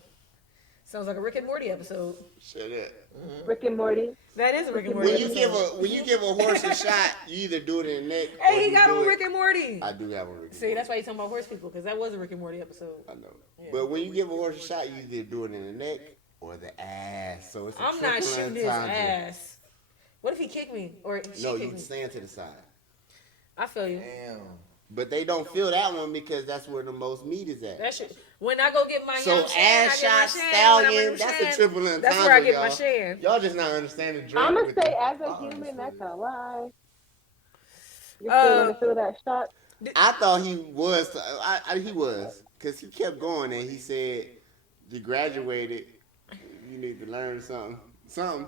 Sounds like a Rick and Morty episode. Shut up. Rick and Morty. That is a Rick and Morty When you episode. give a horse a shot, you either do it in the neck. or Hey, he you got do on it- Rick and Morty. I do have a Rick. and See, Morty. that's why you talking about horse people, because that was a Rick and Morty episode. I know. Yeah. But when you give a horse a shot, you either do it in the neck or the ass. So it's a I'm not triple shooting his entendre. ass. What if he kicked me? Or she No, kicked you me? stand to the side. I feel you. Damn. But they don't feel that one because that's where the most meat is at. That shit. When I go get my So yum shan, ass I get my shot, shan. When I stallion, bring that's shan, a triple entendre. That's where I get my y'all. shan. Y'all just not understanding Drake. I'm gonna with say the- as a I human, understood that's it. a lie. You're still gonna feel that shot. I thought he was. He was because he kept going and he said, "You graduated. You need to learn something. Something."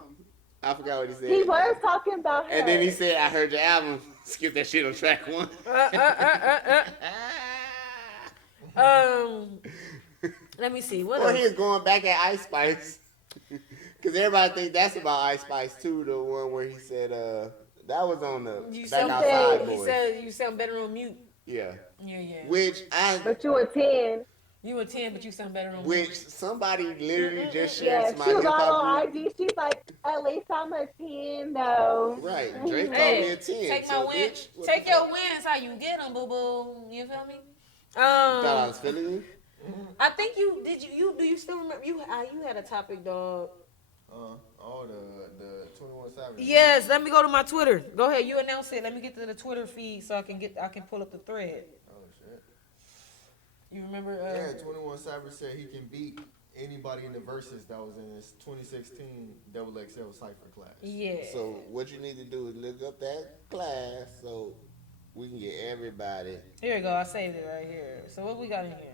I forgot what he said. He was talking about her. And then he said, "I heard your album. Skip that shit on track one." Let me see. What Or else? he was going back at Ice Spice. Because everybody think that's about Ice Spice too. The one where he said, that was on the You Back sound, Outside he Boys. said you sound better on mute. Yeah. Yeah. Which But you were 10. You a 10, but you sound better on which mute. somebody literally just Yeah, shared to my she was hip all hop on group. IG. She's like, at least I'm a 10 though. Right. Drake called me Hey, a 10. take so my wins. bitch, what Take the your fuck? wins how you get them, boo boo. You feel me? You thought I was feeling you? I think you did. Do you still remember? You had a topic, dog. The 21 Savage. Yes. Let me go to my Twitter. Go ahead. You announce it. Let me get to the Twitter feed so I can pull up the thread. Oh shit. You remember? Yeah, 21 Savage said he can beat anybody in the verses that was in his 2016 Double XL Cypher class. Yeah. So what you need to do is look up that class so we can get everybody. Here we go. I saved it right here. So what we got in here?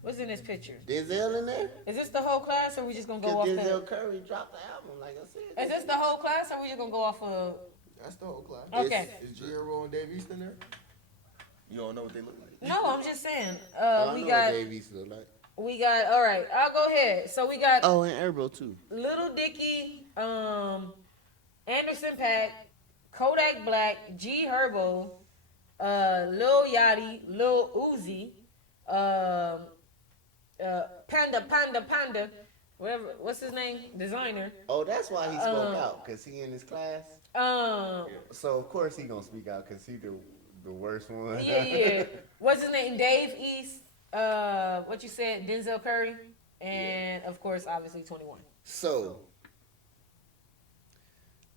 What's in this picture? Denzel in there? Is this the whole class, or we just gonna go off Because Denzel the? Curry dropped the album, like I said. Is this the whole class, or we just gonna go off of? That's the whole class. Okay. Is G-Euro and Dave East in there? You don't know what they look like? No, I'm just saying. I don't We know got. what Dave East look like. We got. All right. I'll go ahead. So we got Oh, and Erbo too. Little Dicky, Anderson Paak, Kodak Black, G Herbo, Lil Yachty, Lil Uzi, Panda, whatever. What's his name? Designer. Oh, that's why he spoke out, because he in his class. So, of course, he going to speak out, because he the the worst one. Yeah. What's his name? Dave East. What you said? Denzel Curry, and of course, obviously 21. So,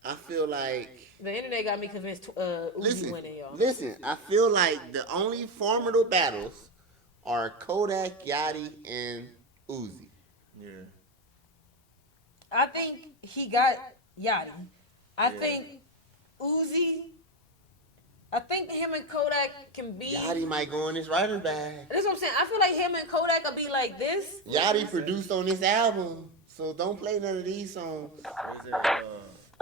I feel like. The internet got me convinced. Uzi winning, y'all. Listen. I feel like the only formidable battles are Kodak, Yachty, and Uzi. Yeah. I think he got Yachty. I think Uzi. I think him and Kodak can be. Yachty might go in his writer's bag. That's what I'm saying. I feel like him and Kodak will be like this. Yachty produced on this album, so don't play none of these songs. What is it?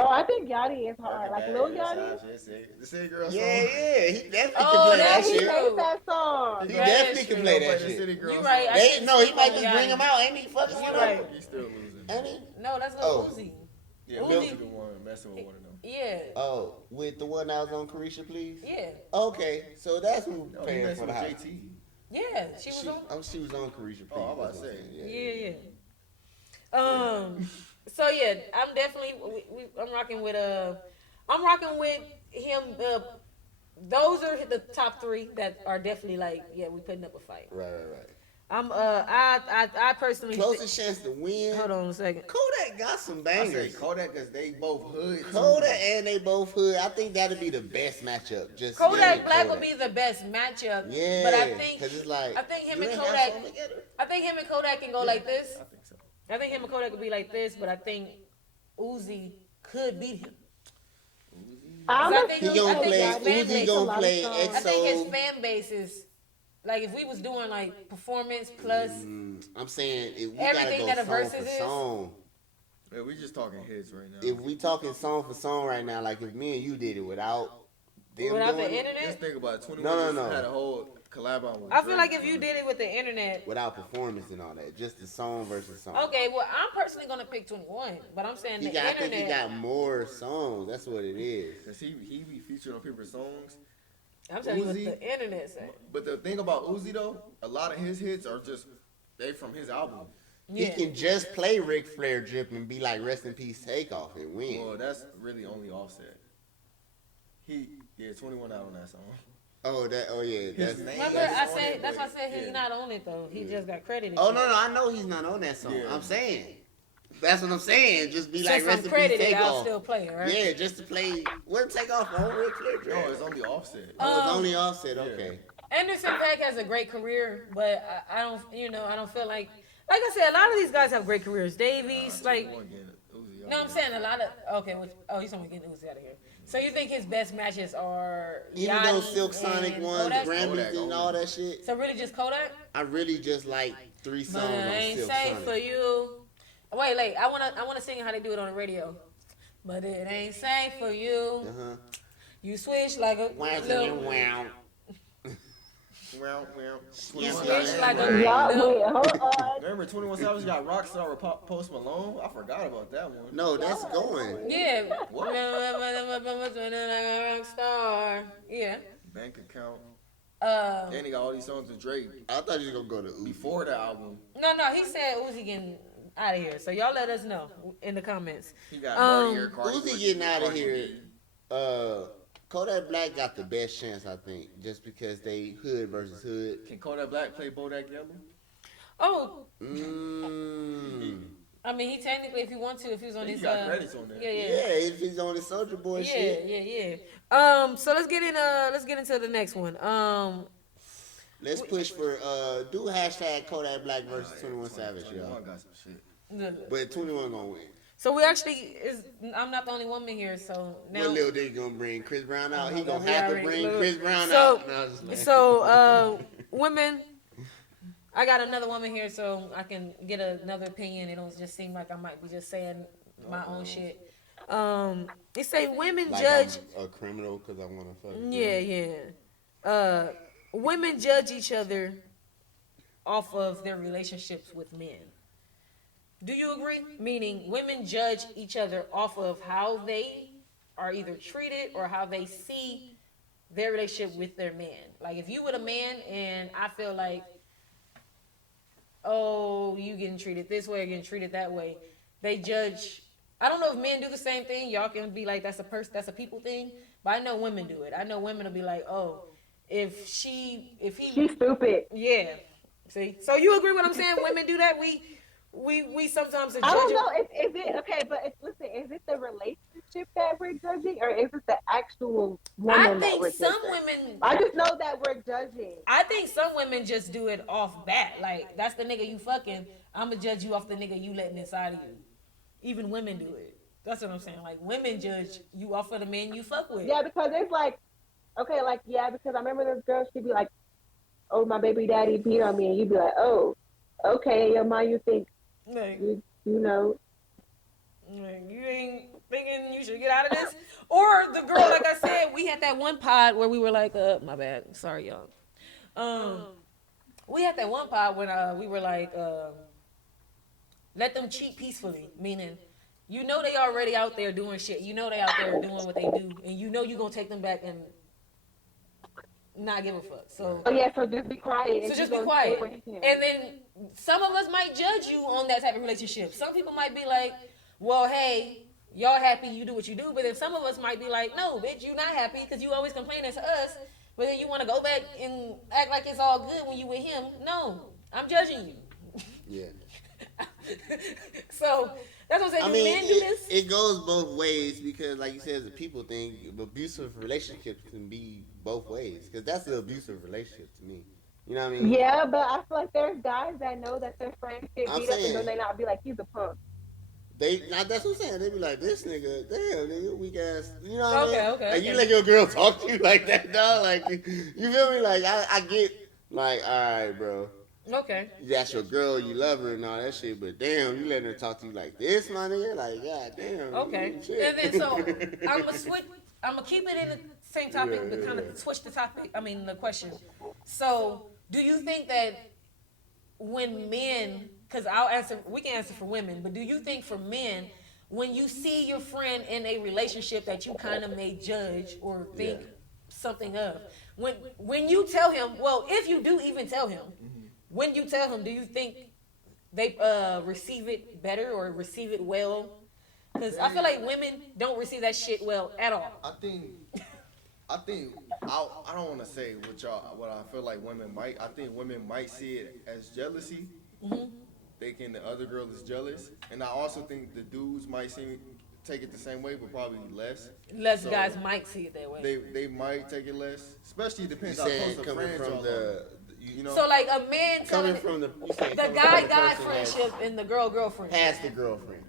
Oh, I think Yachty is hard. Like Lil Yachty. The City Girl song. Yeah, he definitely Oh, can play that that's He shit. true. hates that song. He That definitely is can true. play Play that the shit. City Girl You song. right. I They, can't no, he sleep might on just bring Yachty. him out. Ain't he fucking You with right. him? He's still losing. Ain't he? No, that's not Oh. Uzi. Yeah, Uzi. Uzi the one messing with one of them. Yeah. Oh, with the one that was on Carisha, please? Yeah. Okay, so that's who No, he paying messing for the with house. JT. Yeah. She was on. She was on Carisha, please. Oh, I'm about that's to what say. I'm saying. Yeah. So yeah, I'm definitely. I'm rocking with him. Those are the top three that are definitely like, yeah, we putting up a fight. Right. I personally. Closest chance to win. Hold on a second. Kodak got some I say bangers. Kodak because they both hood. too. Kodak and they both hood. I think that'd be the best matchup. Just Kodak yeah, Black Kodak. will be the best matchup. Yeah, But I think 'cause it's like, I think him do and they have Kodak. something together? I think him and Kodak can go like this. I think so. I think him and Kodak could be like this, but I think Uzi could beat him. I'm I think He gonna I think play. his fan Uzi base- gonna play I think his EXO. fan base is like if we was doing like performance plus. I'm saying if we Everything that gotta a go song versus for is. song. Yeah, we just talking hits right now. If we talking song for song right now, like if me and you did it without them Without the doing it, internet? Just think about it. 21 No. just had a whole collab on with I feel Drake. like if you did it with the internet. without performance and all that, just the song versus song. Okay, well, I'm personally gonna pick 21, but I'm saying the I think internet. he got more songs. That's what it is. Cause he be featured on people's songs. I'm telling you what Uzi. the internet say. But the thing about Uzi though, a lot of his hits are just they from his album. He Yeah. can just play Ric Flair drip and be like, "Rest in peace, Takeoff," and win. Well, that's really only Offset. 21 out on that song. Oh yeah, that's. name- Remember, That's I on said it, that's why I but- said he's yeah. not on it though. He just got credited. Oh for no, it. I know he's not on that song. Yeah. I'm saying, that's what I'm saying. Just be like, Since "Rest I'm in peace, credited, I'll Takeoff." still play it, right? Yeah, just to play. What Takeoff on Ric Flair drip? No, it's only Offset. Oh, it's only Offset. Yeah. Okay. Anderson .Paak has a great career, but I don't, I don't feel like I said, a lot of these guys have great careers. Davies, like, 21 getting Uzi out no, I'm there. saying a lot of, okay, he's only getting Uzi out of here. So you think his best matches are Even Yachty though Silk Sonic and won Kodak? Grammys Kodak and all that shit, So really just Kodak? I really just like 3 songs But it on ain't Silk safe Sonic. for you. Wait, I wanna sing how they do it on the radio. But it ain't safe for you. Uh-huh. You switch like a Wow, little. wow. Wow. You 21 switch got like a Eminem. Yeah, little. wait, hold on. Remember 21 Savage got Rockstar with Post Malone? I forgot about that one. No, that's going. Yeah. What? Rockstar. Yeah. Bank account. Um, And he got all these songs with Drake I thought you was gonna go to Uzi. before the album. no, he said Uzi getting out of here. So y'all let us know in the comments. He got Um, Cartier, Cardi Uzi with getting out of Cardi here. B. Kodak Black got the best chance, I think, just because they hood versus hood. Can Kodak Black play Bodak Yellow? Oh, Yeah, I mean, he technically, if he want to, if he was on He his, got credits on that. yeah. if he's on the Soldier Boy shit. Yeah. So let's get into the next one. Let's push for do hashtag Kodak Black versus 21 Savage, 21 y'all. got some shit. But 21 gonna win. So we actually I'm not the only woman here, so now. What Lil Dicky gonna bring Chris Brown out? He Oh, gonna we have to already bring look. Chris Brown So- out. No, I was just like- So, women, I got another woman here, so I can get another opinion. It don't just seem like I might be just saying my own shit. They say women like judge. I'm a criminal because I want to fuck. a girl. Yeah. Women judge each other off of their relationships with men. Do you agree? Meaning, women judge each other off of how they are either treated or how they see their relationship with their man. Like, if you with a man and I feel like, oh, you getting treated this way or getting treated that way, they judge. I don't know if men do the same thing. Y'all can be like, that's a people thing. But I know women do it. I know women will be like, oh, if he, She's stupid. yeah. See, so you agree with what I'm saying? Women do that. We sometimes are I don't judging. know if is it okay, but listen, is it the relationship that we're judging, or is it the actual woman I that think we're some judging? women. I just know that we're judging. I think some women just do it off bat. Like, that's the nigga you fucking. I'ma judge you off the nigga you letting inside of you. Even women do it. That's what I'm saying. Like, women judge you off of the men you fuck with. Yeah, because it's like, okay, like, yeah, because I remember this girl, she'd be like, oh, my baby daddy beat on me, and you'd be like, oh, okay, in your mind you think, Like, you know. like, you ain't thinking you should get out of this? Or the girl, like I said, we had that one pod where we were like, my bad. Sorry, y'all. We had that one pod when we were like, let them cheat peacefully, meaning, you know they already out there doing shit. You know they out there doing what they do, and you know you gonna take them back and not give a fuck. So, Oh, yeah, so just be quiet. so and just you be go quiet. stay with him. And then some of us might judge you on that type of relationship. Some people might be like, well, hey, y'all happy, you do what you do. But then some of us might be like, no, bitch, you not happy because you always complaining to us. But then you want to go back and act like it's all good when you with him. No, I'm judging you. Yeah. So that's what I'm saying. I Do mean, men do this? it goes both ways because, like you said, it's a people thing. Abusive relationships can be both ways because that's an abusive relationship to me. You know what I mean? Yeah, but I feel like there's guys that know that their friends get I'm beat up, saying- and then they not be like, he's a punk. That's what I'm saying. They be like, this nigga, damn, nigga, weak ass. You know what I mean? Okay. Like, you let your girl talk to you like that, dog. Like, you feel me? Like, I get, like, all right, bro. Okay. That's your girl, you love her and all that shit, but damn, you letting her talk to you like this, my nigga? Like, god damn. Okay. Shit. And then so I'm gonna switch. I'm gonna keep it in the same topic, but kind of switch the topic. I mean the question. So, do you think that when men, because I'll answer, we can answer for women, but do you think for men, when you see your friend in a relationship that you kind of may judge or think something of, when you tell him, well, if you do even tell him, when you tell him, do you think they receive it better or receive it well? Because I feel like women don't receive that shit well at all. I think I don't want to say what I feel like women might. I think women might see it as jealousy, thinking the other girl is jealous, and I also think the dudes might take it the same way, but probably less. Less So, guys might see it that way. They might take it less, especially You depends how saying close the coming friends from y'all the, are. You know, So like a man coming telling from the, you saying the coming guy from the guy person friendship and the girl girlfriend. that has the girlfriend.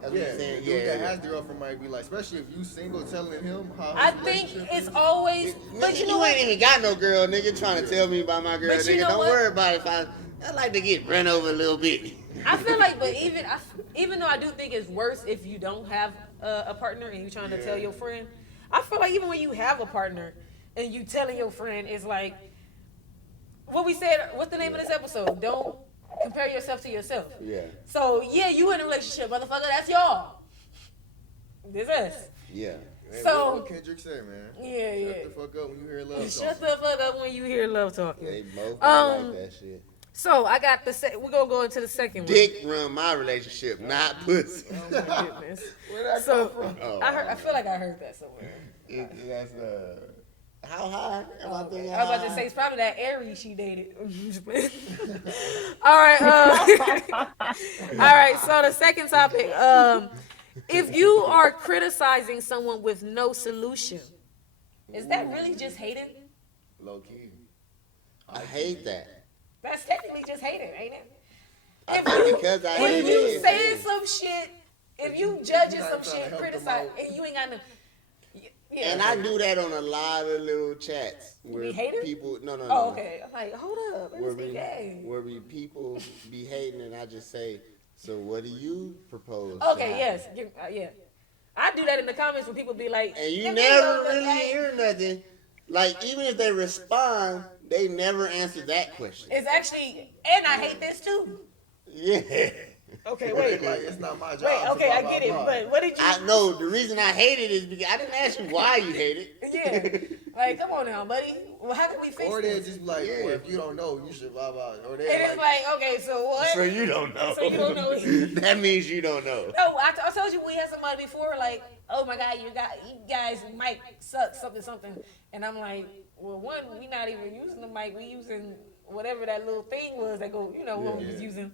That's what yeah, you're saying. the dude that Yeah. has the girlfriend might be like, especially if you single, telling him how. I his think relationship it's is. always, but you know you ain't what? even got no girl, nigga, trying to tell me about my girl, But you nigga. know Don't what? worry about it. I like to get run over a little bit. I feel like, but even though I do think it's worse if you don't have a partner and you're trying to tell your friend, I feel like even when you have a partner and you telling your friend, it's like what we said. What's the name of this episode? Don't compare yourself to yourself. Yeah. So yeah, you in a relationship, motherfucker. That's y'all. This us. Yeah. Man, So- what Kendrick said, man. Yeah, Shut the fuck up when you hear love Shut songs. the fuck up when you hear love talking. They both Um, like that shit. So I got we're gonna go into the second one. Dick run my relationship, not pussy. Oh my goodness. Where that So come from? Oh, I feel like I heard that somewhere. That's how high? Am I thinking I was about to high? say it's probably that Aries she dated. Just playing. All right. All right. So the second topic. If you are criticizing someone with no solution, is that really just hating? low key. I hate that. That's technically just hating, ain't it? I If think you, because I if hate you it. saying some shit, if you judging You're some not trying to shit, help them criticize, out. and you ain't got no. Yeah. And I do that on a lot of little chats where Be haters? people no. Oh, okay. I'm like, hold up. Where Let's be gay. people be hating and I just say, so what do you propose? Okay, to yes. happen?" Yeah. I do that in the comments when people be like, And you "Give me never those, really like, hear nothing. Like even if they respond, they never answer that question. It's actually, and I hate this too. Yeah. Okay, wait. Like, it's not my job. Wait, to okay, blah, I blah, get it, blah. but what did you? I know the reason I hate it is because I didn't ask you why you hate it. Yeah, like, come on now, buddy. Well, how can we fix Or they this? just be like, Yeah. well, if you don't know, you should blah blah. Or they And it's like, okay, so what? So you don't know. So you don't know. That means you don't know. No, I told you we had somebody before, like, oh my God, you guys mic sucks, something. And I'm like, well, one, we not even using the mic. We using whatever that little thing was that go, what we was using.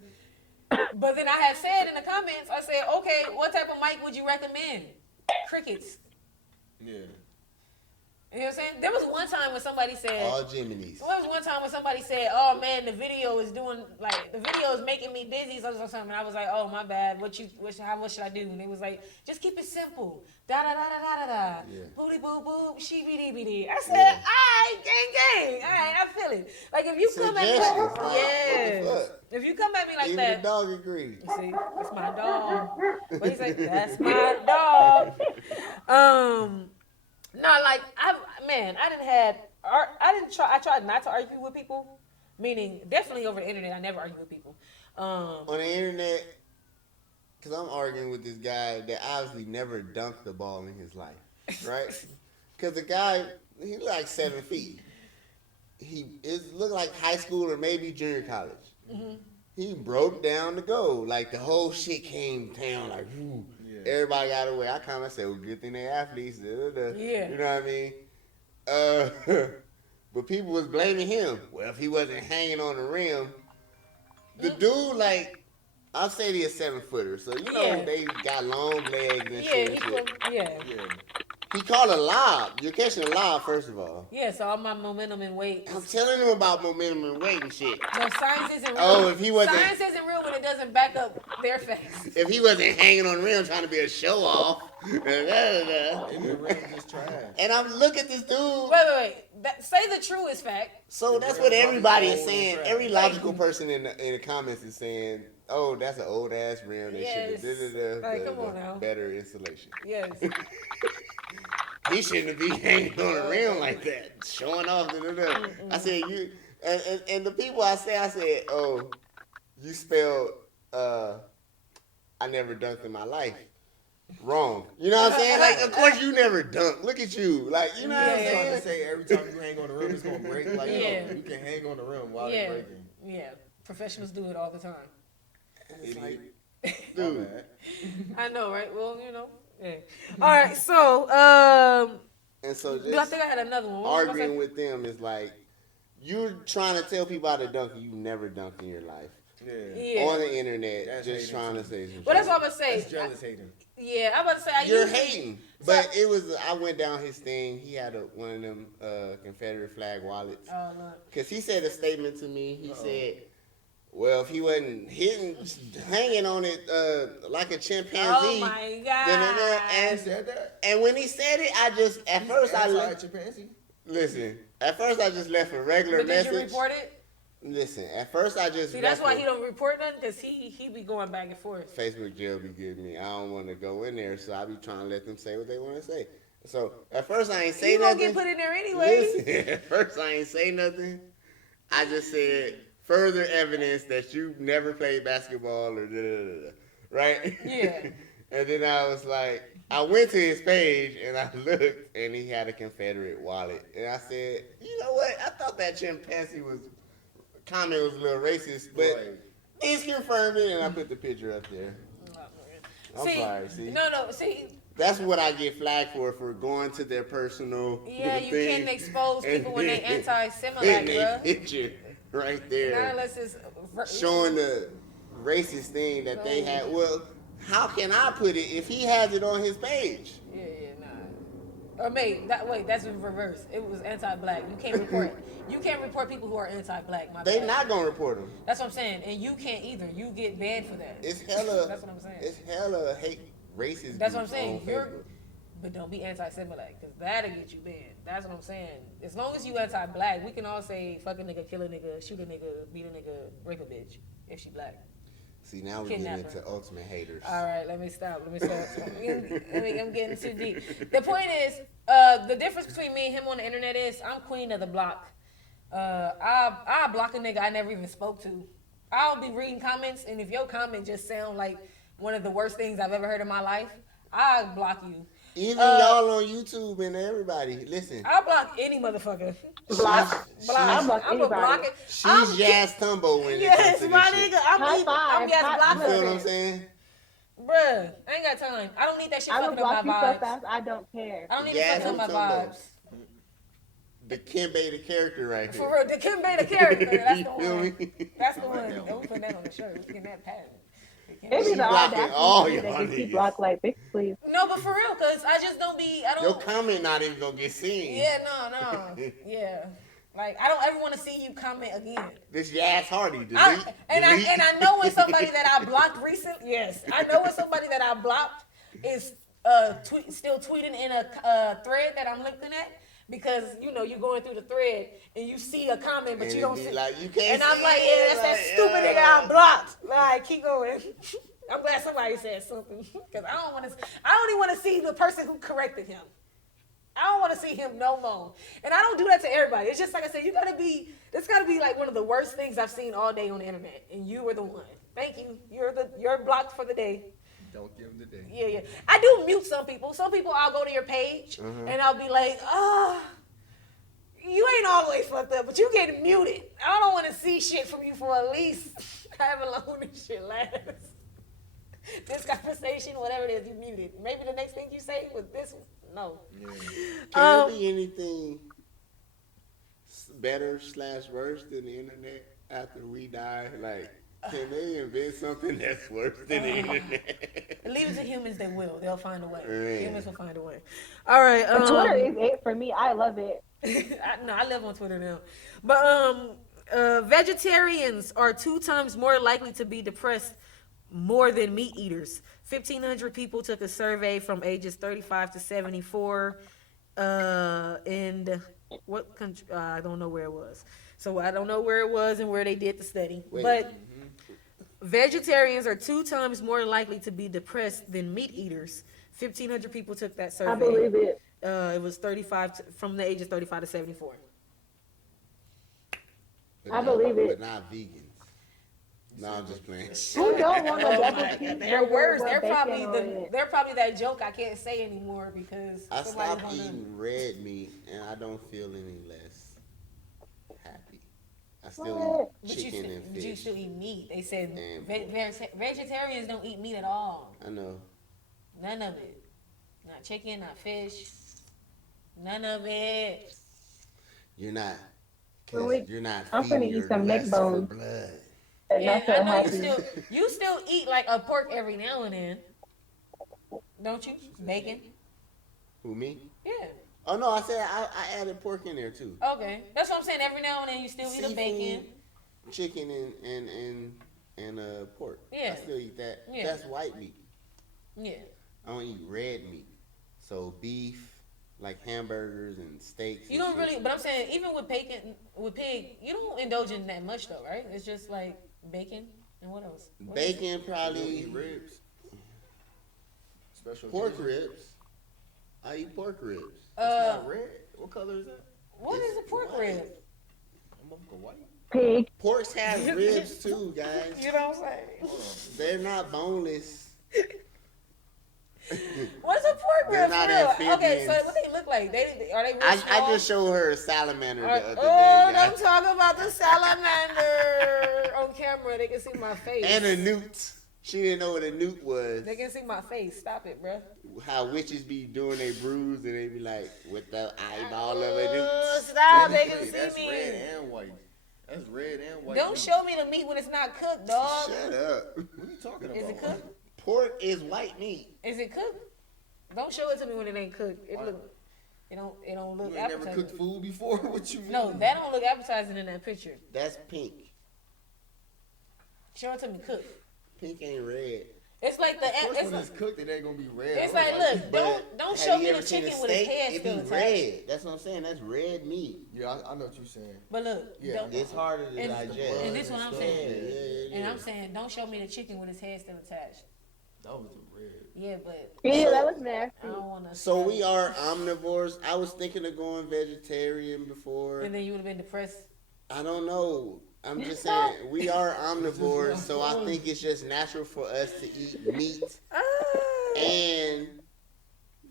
But then I had said in the comments, I said, okay, what type of mic would you recommend? Crickets. Yeah. You know what I'm saying? There was one time when somebody said, all Jiminy's. There was one time when somebody said, oh man, the video is making me dizzy or something. And I was like, oh my bad. What should I do? And they was like, just keep it simple. Da da da da da da da. Booty boo boo, sheebie dee bee. I said, all right, gang. All right, I feel it. Like if you come at me if you come at me like even that. The dog agreed. See, it's my dog. But he's like, that's my dog. No, like I tried not to argue with people, meaning definitely over the internet. I never argue with people. On the internet, because I'm arguing with this guy that obviously never dunked the ball in his life, right? Because the guy, he like 7 feet. It looked like high school or maybe junior college. Mm-hmm. He broke down the goal. Like the whole shit came down like, whoo. Yeah. Everybody got away. I kind of said, well, good thing they athletes. Yeah. You know what I mean? But people was blaming him. Well, if he wasn't hanging on the rim, the dude, like, I'll say he's a 7-footer. So, they got long legs and shit. Yeah. He caught a lob. You're catching a lob, first of all. Yeah, so all my momentum and weight. I'm telling him about momentum and weight and shit. No, science isn't real. Oh, if he wasn't. Science isn't real when it doesn't back up their facts. If he wasn't hanging on the rim trying to be a show off. And the rim just trash. And I'm looking at this dude. Wait. Say the truest fact. So that's what everybody is saying. Every logical person in the comments is saying, oh, that's an old ass rim. They should have come on now. Better insulation. Yes. He shouldn't be hanging on the rim like that, showing off. I said, and the people I said, oh, you spelled, I never dunked in my life. Wrong. You know what I'm saying? Like, of course you never dunk. Look at you. Like, you know what I'm saying? To say every time you hang on the rim, it's going to break. Like, you can hang on the rim while it's breaking. Yeah. Professionals do it all the time. It's like, dude. I know, right? Well, Yeah. All right, so and so just I think I had another one. Arguing with them is like you're trying to tell people how to dunk. You never dunked in your life. Yeah. On the internet, that's just trying to say some shit. Well, that's what I'm gonna say. That's jealous hating. Yeah, I'm about to say you're hating. But it was. I went down his thing. He had one of them Confederate flag wallets. Oh look. Because he said a statement to me. He said, well, if he wasn't hanging on it like a chimpanzee. Oh my God. And said that? And when he said it, I just, at first I left. Chimpanzee? Listen, at first I just left a regular message. Did you report it? Listen, at first I just. See, that's why he don't report nothing, because he be going back and forth. Facebook jail be giving me. I don't want to go in there, so I be trying to let them say what they want to say. So at first I ain't say nothing. You gonna get put in there anyway. Listen, at first I ain't say nothing. I just said further evidence that you never played basketball or da-da-da-da, right? Yeah. And then I was like, I went to his page and I looked and he had a Confederate wallet. And I said, you know what? I thought that chimpanzee comment was a little racist, but he's confirmed it and I put the picture up there. I'm sorry, see? No, see. That's what I get flagged for going to their personal Yeah, you thing can't expose people when they anti-Semitic, bro. Picture right there. Not unless it's showing the racist thing that they had. Well, how can I put it if he has it on his page? Yeah, nah. Or that's in reverse. It was anti-black. You can't report. You can't report people who are anti-black. They not gonna report them. That's what I'm saying, and you can't either. You get banned for that. It's hella. That's what I'm saying. It's hella hate racist. That's what I'm saying. But don't be anti-Semitic, because that'll get you banned. That's what I'm saying. As long as you anti-black, we can all say fuck a nigga, kill a nigga, shoot a nigga, beat a nigga, rape a bitch if she black. See, now we're getting into ultimate haters. All right, let me stop. I'm getting too deep. The point is, the difference between me and him on the internet is I'm queen of the block. I block a nigga I never even spoke to. I'll be reading comments, and if your comment just sound like one of the worst things I've ever heard in my life, I'll block you. Even y'all on YouTube and everybody, listen. I'll block any motherfucker. Block. I'm gonna block it. She's Yaz Tumbo when it comes to this my shit. nigga. I'm Yaz You feel what I'm Blocker. saying? Bruh, I ain't got time. I don't need that shit I will fucking up block you my so vibes. fast. I don't care. I don't need Yeah, it fucking up who's my talking vibes. The Kimbe the character right here. For real, the Kim Bey the character. That's the You feel one. me? That's the one. Don't put that on the shirt. We're getting that pattern. It be She the blocking audacity all that y'all gets you niggas. blocked. Like, bitch, please. No, but for real, cause I just don't be. I Your don't. comment not even gonna get seen. Yeah, no. Yeah. Like I don't ever want to see you comment again. This Yaz Hardy. Delete. And delete. I know when somebody that I blocked recently. Yes, I know when somebody that I blocked is still tweeting in a thread that I'm looking at. Because you know you're going through the thread and you see a comment, but And you it don't be see. like, you can't And I'm see like, it, yeah, that's that like, stupid nigga I blocked. Like, keep going. I'm glad somebody said something because I don't even want to see the person who corrected him. I don't want to see him no more. And I don't do that to everybody. It's just like I said, this gotta be like one of the worst things I've seen all day on the internet. And you were the one. Thank you. You're blocked for the day. Don't give them the day. Yeah. I do mute some people. Some people I'll go to your page and I'll be like, you ain't always fucked up, but you getting muted. I don't want to see shit from you for at least however long this shit lasts. This conversation, whatever it is, you muted. Maybe the next thing you say was this one. No. Yeah. Can there be anything better / worse than the internet after we die? Like, can they invent something that's worse than the internet? Leave it to humans, they will. They'll find a way. Right. Humans will find a way. All right. Twitter is it for me. I love it. I live on Twitter now. But vegetarians are 2 times more likely to be depressed more than meat eaters. 1,500 people took a survey from ages 35 to 74. And what country? I don't know where it was. So I don't know where it was and where they did the study. Wait. But vegetarians are 2 times more likely to be depressed than meat eaters. 1,500 people took that survey. I believe it. It was 35 from the ages 35 to 74. I believe it. But not vegans. No, I'm just playing. Who don't want a double Their cheeseburger words, with they're bacon probably on the it? they're probably that joke I can't say anymore because I somebody's stopped gonna- eating red meat and I don't feel any less happy. I still What? eat But you chicken still, and but you fish. still eat meat. They said And vegetarians don't eat meat at all. I know. None of it. Not chicken, not fish. None of it. You're not. Well, 'Cause wait, you're not I'm feeding finna eat your some neck lust for bones. blood. And Yeah, I feel I know happy. you still eat like a pork every now and then, don't you? Bacon. Who, me? Yeah. Oh no, I said I added pork in there too. Okay, that's what I'm saying. Every now and then you still eat a bacon. Chicken and pork. Yeah. I still eat that. Yeah. That's white meat. Yeah. I don't eat red meat. So beef, like hamburgers and steaks. You and don't shit. really, but I'm saying even with bacon, with pig, you don't indulge in that much though, right? It's just like bacon and what else? What is it? Bacon probably Eat ribs. Special pork occasion. ribs. I eat pork ribs. It's not red. What color is that? What is a pork rib? I'm up for white. Pig. Porks have ribs too, guys. You know what I'm saying? They're not boneless. What's a pork They're rib not for real? Okay, so amphibians. what they look like? Are they real I small? just showed her a salamander the other day, Oh, guys. don't talk about the salamander on camera. They can see my face. And a newt. She didn't know what a newt was. They can see my face. Stop it, bruh. How witches be doing their brews and they be like, with the eyeball of a newt. Stop. They can Wait, see that's me. red and white. That's red and white. Don't meat. show me the meat when it's not cooked, dog. Shut up. What are you talking about? Is it cooked? Pork is white meat. Is it cooked? Don't show it to me when it ain't cooked. It Why? look. It don't look You ain't never appetizing. cooked food before? What you mean? No, that don't look appetizing in that picture. That's pink. Show it to me cooked. Pink ain't red. It's like the. Of course, It's when like, it's cooked, it ain't gonna be red. it's or like white. look. But Don't have show you me ever the seen a chicken with his steak? head It still be attached. red. That's what I'm saying. That's red meat. Yeah, I know what you're saying. But look, Yeah, don't, It's harder to And- digest. and this what I'm Yeah, saying. yeah. and I'm saying don't show me the chicken with his head still attached. That was the red. Yeah, but Yeah, that was nasty. I don't want to. So we are omnivores. I was thinking of going vegetarian before. And then you would have been depressed. I don't know. I'm just saying we are omnivores, so I think it's just natural for us to eat meat and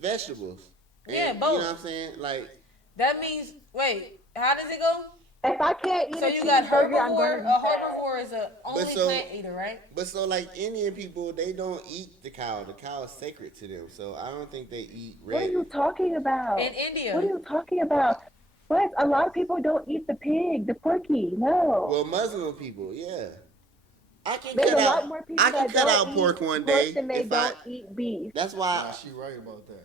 vegetables. And, Yeah, both. You know what I'm saying? Like, That means wait. How does it go? If I can't eat So a you got cheeseburger, I'm herbivore. gonna A be sad. herbivore is a only so- plant eater, right? But so like Indian people, they don't eat the cow. The cow is sacred to them. So I don't think they eat What are red. you talking about? In India. What are you talking about? What? A lot of people don't eat the pig, the porky. No. Well, Muslim people, yeah. I can There's cut a lot out. more people I can that cut don't out pork eat one pork day than they if I. don't eat beef. That's Nah, why. she right about that.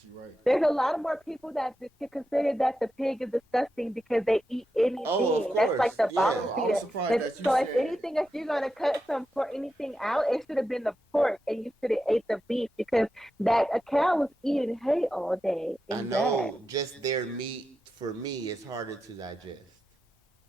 She right. There's a lot more people that consider that the pig is disgusting because they eat anything. Oh, of That's like the course, yeah. bottom I feeder. was surprised that you So if said- anything, if you're gonna cut some pork, anything out, it should have been the pork, and you should have ate the beef because that a cow was eating hay all day. I And know. Just their meat for me is harder to digest.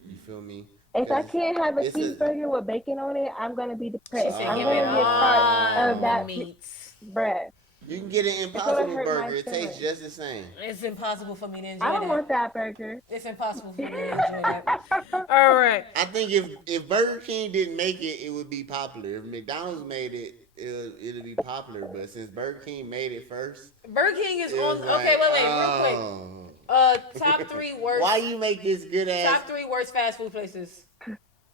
You feel me? If I 'Cause can't have a it's a- cheeseburger with bacon on it, I'm gonna be She depressed. said, I'm give gonna me be a part all of that meats. bread. You can get an gonna Impossible hurt my burger. It tastes stomach. just the same. It's impossible for me to enjoy I don't that. want that burger. It's impossible for me to enjoy that. All right. I think if Burger King didn't make it, it would be popular. If McDonald's made it, it'll be popular. But since Burger King made it first, Burger King is it on. was Okay, like, wait, real quick. oh. Top 3 worst. Why you make this good ass? Top 3 worst fast food places.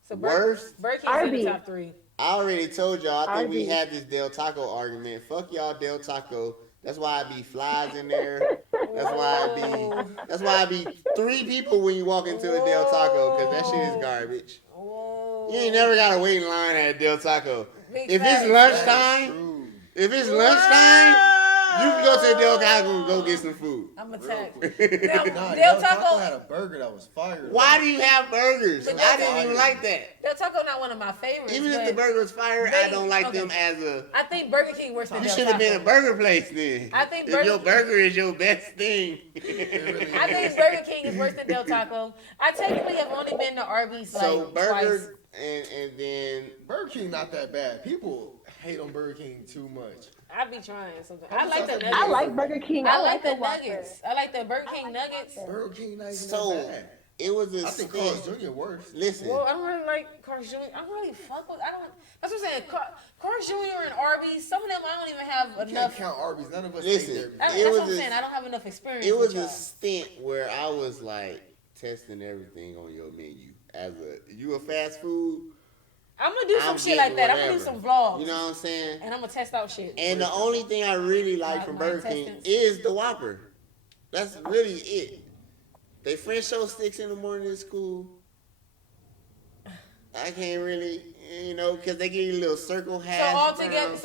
So Worst? Burger King's in Arby's. the top 3. I already told y'all. I think we Arby's. had this Del Taco argument. Fuck y'all, Del Taco. That's why I be flies in there. That's why I be 3 people when you walk into a Del Taco because that shit is garbage. Whoa. You ain't never gotta wait in line at a Del Taco. Big If facts. it's lunchtime, True. if it's lunchtime, you can go to the Del Taco and go get some food. I'm Real attacked. quick. Del Nah, Del Del Taco Taco. had a burger that was fire. Why do you have burgers? But I Del didn't even Taco- like that. Del Taco not one of my favorites. Even if but the burger was fire, I don't like them as a. I think Burger King worse than You Del should have Taco. been a burger place then. I think if Burger your King- burger is your best thing. I think Burger King is worse than Del Taco. I technically have only been to Arby's like So burgers twice. and then Burger King not that bad. People hate on Burger King too much. I be trying something. I like the nuggets. I like Burger King. I like the Whopper. nuggets. I like the Burger King nuggets. Burger King not even so that bad. it was a I think stint. Carl's Jr. worse. Listen, Well, I don't really like Carl's Jr. I don't really fuck with. I don't. That's what I'm saying. Carl's Jr. and Arby's. Some of them I don't even have You can't enough. count Arby's. None of us Listen, ate there. That's it what was I'm a- saying. I don't have enough experience. it was with a y'all. stint where I was like testing everything on your menu. As you a fast food, I'm gonna do some I'm shit like that. getting I'm gonna do whatever. some vlogs. You know what I'm saying? And I'm gonna test out shit. And the only thing I really like from My Burger King intestines. is the Whopper. That's really it. They French toast sticks in the morning is cool. I can't really, because they give you a little circle So hash.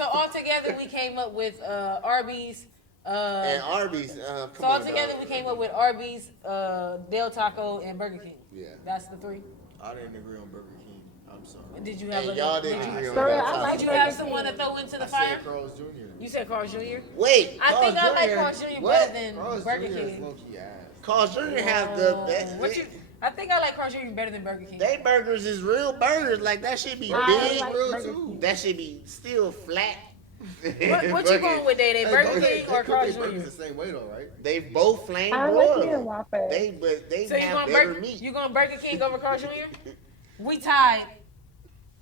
altogether, we came up with Arby's. And Arby's. So Come on, altogether, dog. we came up with Arby's, Del Taco, and Burger King. Yeah. That's the 3. I didn't agree on Burger King. I'm sorry. Did you have And a? y'all did didn't you, agree on Sorry, that. I like did you Burger have King. someone to throw into the I fire? said Carl's Jr. You said Carl's Jr. Wait, I think I like Jr. Carl's Jr. What? better than Carl's Burger Jr. is King. low-key ass. Carl's Jr. have the What you? I think I like Carl's Jr. better than Burger King. They burgers is real burgers. Like that should be I big. like real Burger too. King. That should be still flat. What you going with, Day Day? Burger King or Carl's burgers Jr.? the same way though, right? They both flame I like broiled. me a Whopper. They So you have going better meat. You going Burger King over Carl's Jr.? We tied.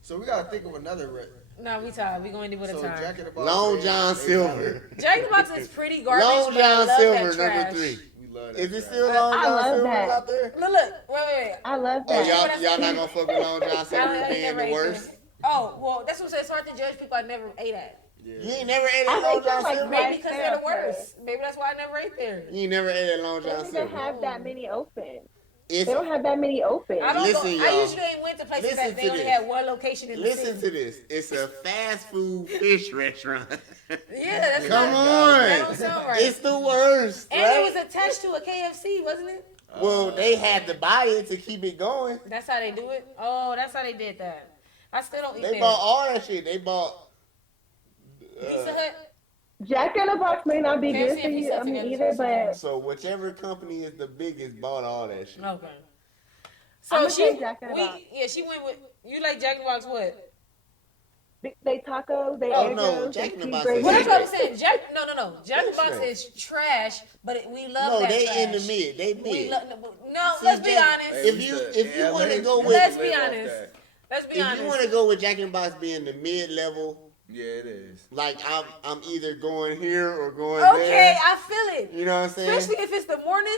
So we gotta think of another. No, we tied. We going to with a So tie. Jack in the Box. Long man, John they Silver. Jack in the Box is pretty garbage. Long but I John love Silver, that trash. number 3. We love that. Is it trash. still Long I John love Silver that. out there? Look, wait. I love Oh, that. y'all not gonna fuck with Long John Silver I being never the ate worst? there. Oh, well, that's what I'm saying. It's hard to judge people I never ate at. Yeah. You ain't never ate I at Long think they're John like Silver? Maybe right because there, they're the okay. worst. Maybe that's why I never ate there. You ain't never ate at Long They John don't even Silver. have that many open. It's, They don't have that many open. I don't Listen, go. I y'all. usually ain't went to places Listen that they to only this. had one location in the listen city. to this. It's a fast food fish restaurant. Yeah, that's Come not, on. That don't sound right. It's the worst, And right? it was attached to a KFC, wasn't it? Well, they had to buy it to keep it going. That's how they do it. Oh, that's how they did that. I still don't eat They there. bought all that shit. They bought. Pizza Hut. Jack in the Box may not be KFC good for and you. Pizza I Hut mean, together either, is awesome. but So whichever company is the biggest bought all that shit. Okay. I'ma So say Jack in the Box. she went with. You like Jack in the Box? What? they tacos, they Oh, egg no, rolls, Jack they in the Box cheeseburgers. is Well, that's what I'm straight. saying. Jack. No. Jack in the Box Straight. is trash, but we love No, that they trash. in the mid. They We mid. no, See, let's be Jack- honest. If you want to go with, Let's be honest. Let's be if honest. you want to go with Jack in the Box being the mid level, Yeah, it is. like I'm either going here or going Okay, there. I feel it. You know what I'm saying? Especially if it's the morning.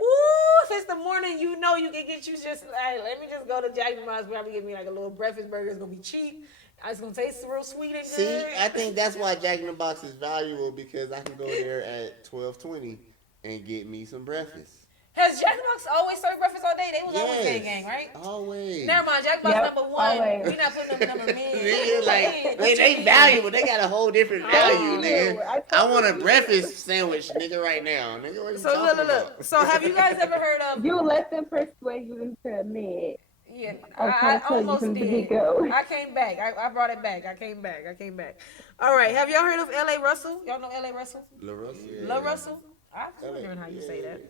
Ooh, it's the morning, you know you can get you just like, let me just go to Jack in the Box, probably get me like a little breakfast burger. It's gonna be cheap. It's gonna taste real sweet and good. See, I think that's why Jack in the Box is valuable because I can go there at 12:20 and get me some breakfast. Has Jack in the Box always served breakfast all day? They was always Yes. gang, right? Always. Never mind, Jack in the Box Yep, number one. always. We not putting them number me. Nigga, like, they valuable. They got a whole different value, nigga. I want a breakfast sandwich, nigga, right now. Nigga, what you So talking look. about? So have you guys ever heard of? You let them persuade you into admit. Yeah, I was trying I to tell you almost from the did. get-go. I came back. I brought it back. I came back. All right. Have y'all heard of L.A. Russell? Y'all know L.A. Russell? La Russell? La Russell? I was wondering how you say that.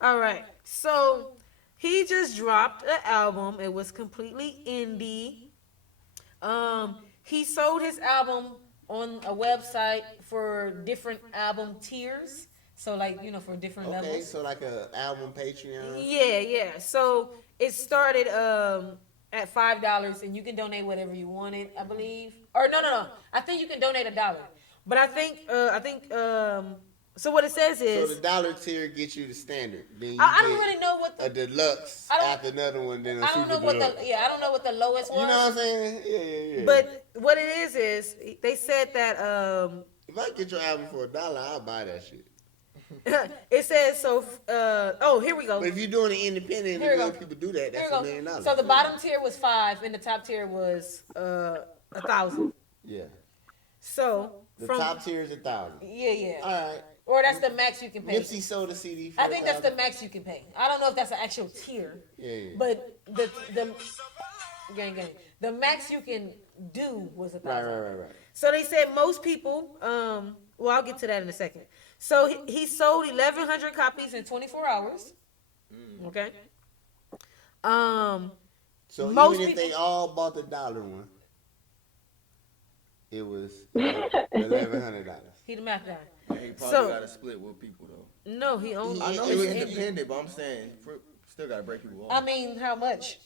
All right. So he just dropped an album. It was completely indie. He sold his album on a website for different album tiers. So like, you know, for different Okay, levels. so like a album Patreon. Yeah. So it started at $5, and you can donate whatever you wanted, I believe. Or no. I think you can donate $1. But I think so what it says So is the dollar tier gets you the standard. Then you I don't get really know what a deluxe I don't- after another one, then a I don't super know what deluxe. I don't know what the lowest was. You know what I'm saying? Yeah. But what it is they said that if I get your album for $1, I'll buy that shit. it says so. Here we go. But if you're doing it independent, Here we and go. other people do that, that's Here $1 we million. go. So the bottom tier was $5, and the top tier was $1,000. Yeah. So The from top tier is 1,000. yeah. All right. Or that's the max you can pay. Nipsey sold a CD for I think that's the 1,000. max you can pay. I don't know if that's an actual tier. Yeah. But the gang. The max you can do was $1,000. Right. So they said most people. Well, I'll get to that in a second. So he sold 1,100 copies in 24 hours. Okay. So most even if people- they all bought the dollar one, it was $1,100. He the math guy. He probably So- got to split with people though. No, he only. I know It he's was independent, but I'm saying still got to break people off. I mean, how much?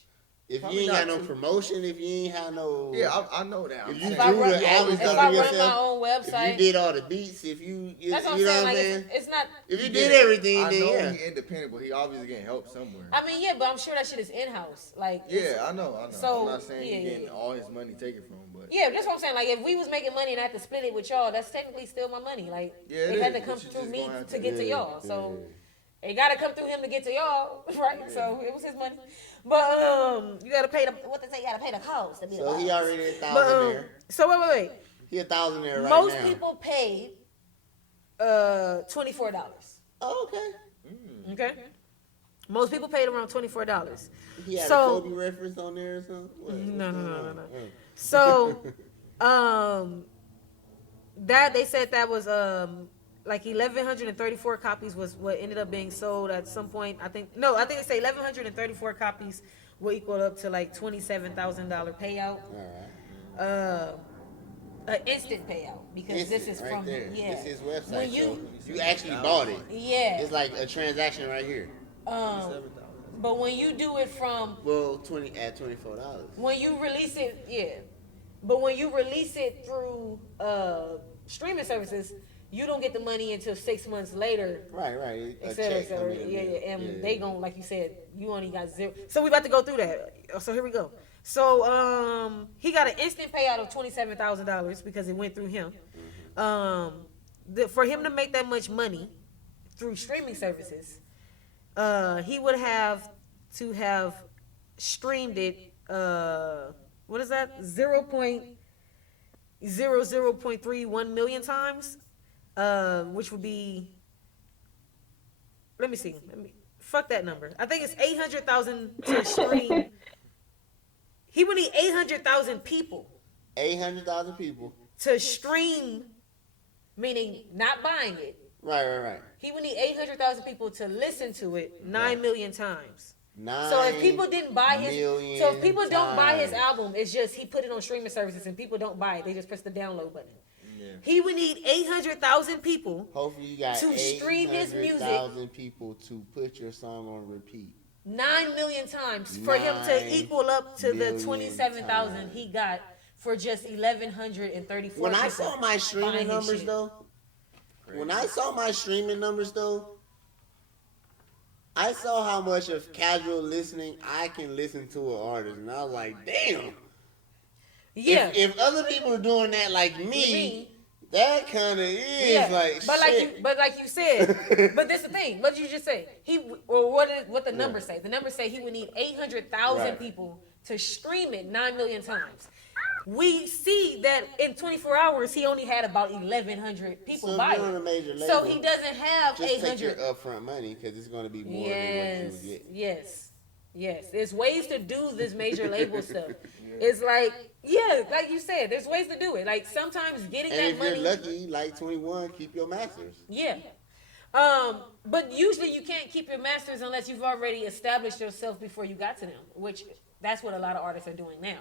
If Probably you ain't got not no too- promotion, if you ain't had no, yeah, I know that. I'm if you saying- If I drew run- the album if stuff I for run yourself, my own if website, you did all the beats, if you that's what I'm know saying. what I'm Like saying, it's not. if you He did it. everything, I then know yeah. he independent, but he obviously getting help somewhere. I mean, yeah, but I'm sure that shit is in house. Like Yeah, I know. So, I'm not saying yeah, he getting yeah. all his money taken from him, but yeah, that's what I'm saying. Like if we was making money and I had to split it with y'all, that's technically still my money. Like Yeah, it it had is, to come but you through just me gonna have to to- get to Yeah, y'all. So. yeah. It gotta come through him to get to y'all, right? So it was his money. But you gotta pay the what they say, you gotta pay the cost to be So the he boss. already a But, 1,000 there. so wait. He 1,000 there right Most now. people paid $24. Oh, okay. Okay? Most people paid around $24. He had So- a Kobe reference on there or something. What's No. going on? So that they said that was like 1,134 copies was what ended up being sold at some point. I think they say 1,134 copies will equal up to like $27,000 payout. All right. An instant payout because this is right from there. yeah. This is his website. When you so you actually bought it. yeah. It's like a transaction right here. But when you do it from Well, $24. when you release it, yeah. But when you release it through streaming services, you don't get the money until 6 months later. Right. A Et cetera, et check come cetera. in Yeah. there. And they gon' like you said, you only got zero. So we about to go through that. So here we go. So he got an instant payout of $27,000 because it went through him. For him to make that much money through streaming services, he would have to have streamed it. What is that? 0.31 million times, which would be. Let me see. Fuck that number. I think it's 800,000 to stream. He would need 800,000 people 800,000 people. to stream, meaning not buying it. Right. He would need 800,000 people to listen to it 9 million times. 9 So if people didn't buy million so if people don't buy his times. album, it's just he put it on streaming services and people don't buy it. They just press the download button. yeah. He would need 800,000 people. Hopefully you got To stream his music. 800,000 people to put your song on repeat. 9 million times for him 9 to equal up to the million 27,000 times. he got for just 1,134 When I people saw my buying streaming his numbers shit. though, when I saw my streaming numbers though, I saw how much of casual listening I can listen to an artist, and I was like, damn. Yeah. If other people are doing that like me, that kind of is like but shit. like you said, but this is the thing. What did you just say? What the numbers say? The numbers say he would need 800,000 people to stream it 9 million times. We see that in 24 hours he only had about 1,100 people buy it. So he doesn't have just 800. Take your upfront money because it's going to be more than what you would get. Yes. There's ways to do this major label stuff. It's like, like you said, there's ways to do it. Like sometimes getting that money. And if you're lucky, like 21, keep your masters. Yeah. But usually you can't keep your masters unless you've already established yourself before you got to them, which that's what a lot of artists are doing now.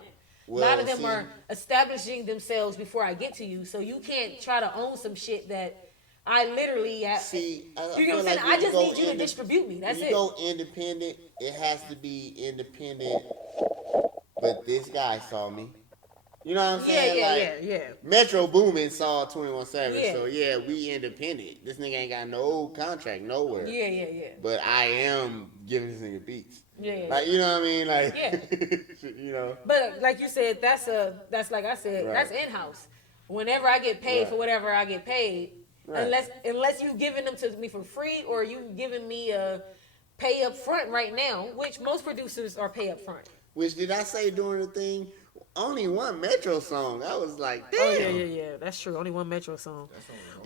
Well, a lot of them are establishing themselves before I get to you, so you can't try to own some shit that I literally have. See, you know what I'm saying? I just need you to distribute me. That's it. When you go independent, it has to be independent. But this guy saw me. You know what I'm saying? Yeah. Metro Boomin saw 21 Savage, so we independent. This nigga ain't got no contract nowhere. Yeah. But I am giving this nigga beats. Yeah. Like, you know what I mean? Like, you know. But like you said, that's like I said, that's in-house. Whenever I get paid for whatever I get paid, unless you giving them to me for free or you giving me a pay up front right now, which most producers are pay up front. Which did I say during the thing? Only one Metro song. I was like, damn. Oh yeah. That's true. Only one Metro song.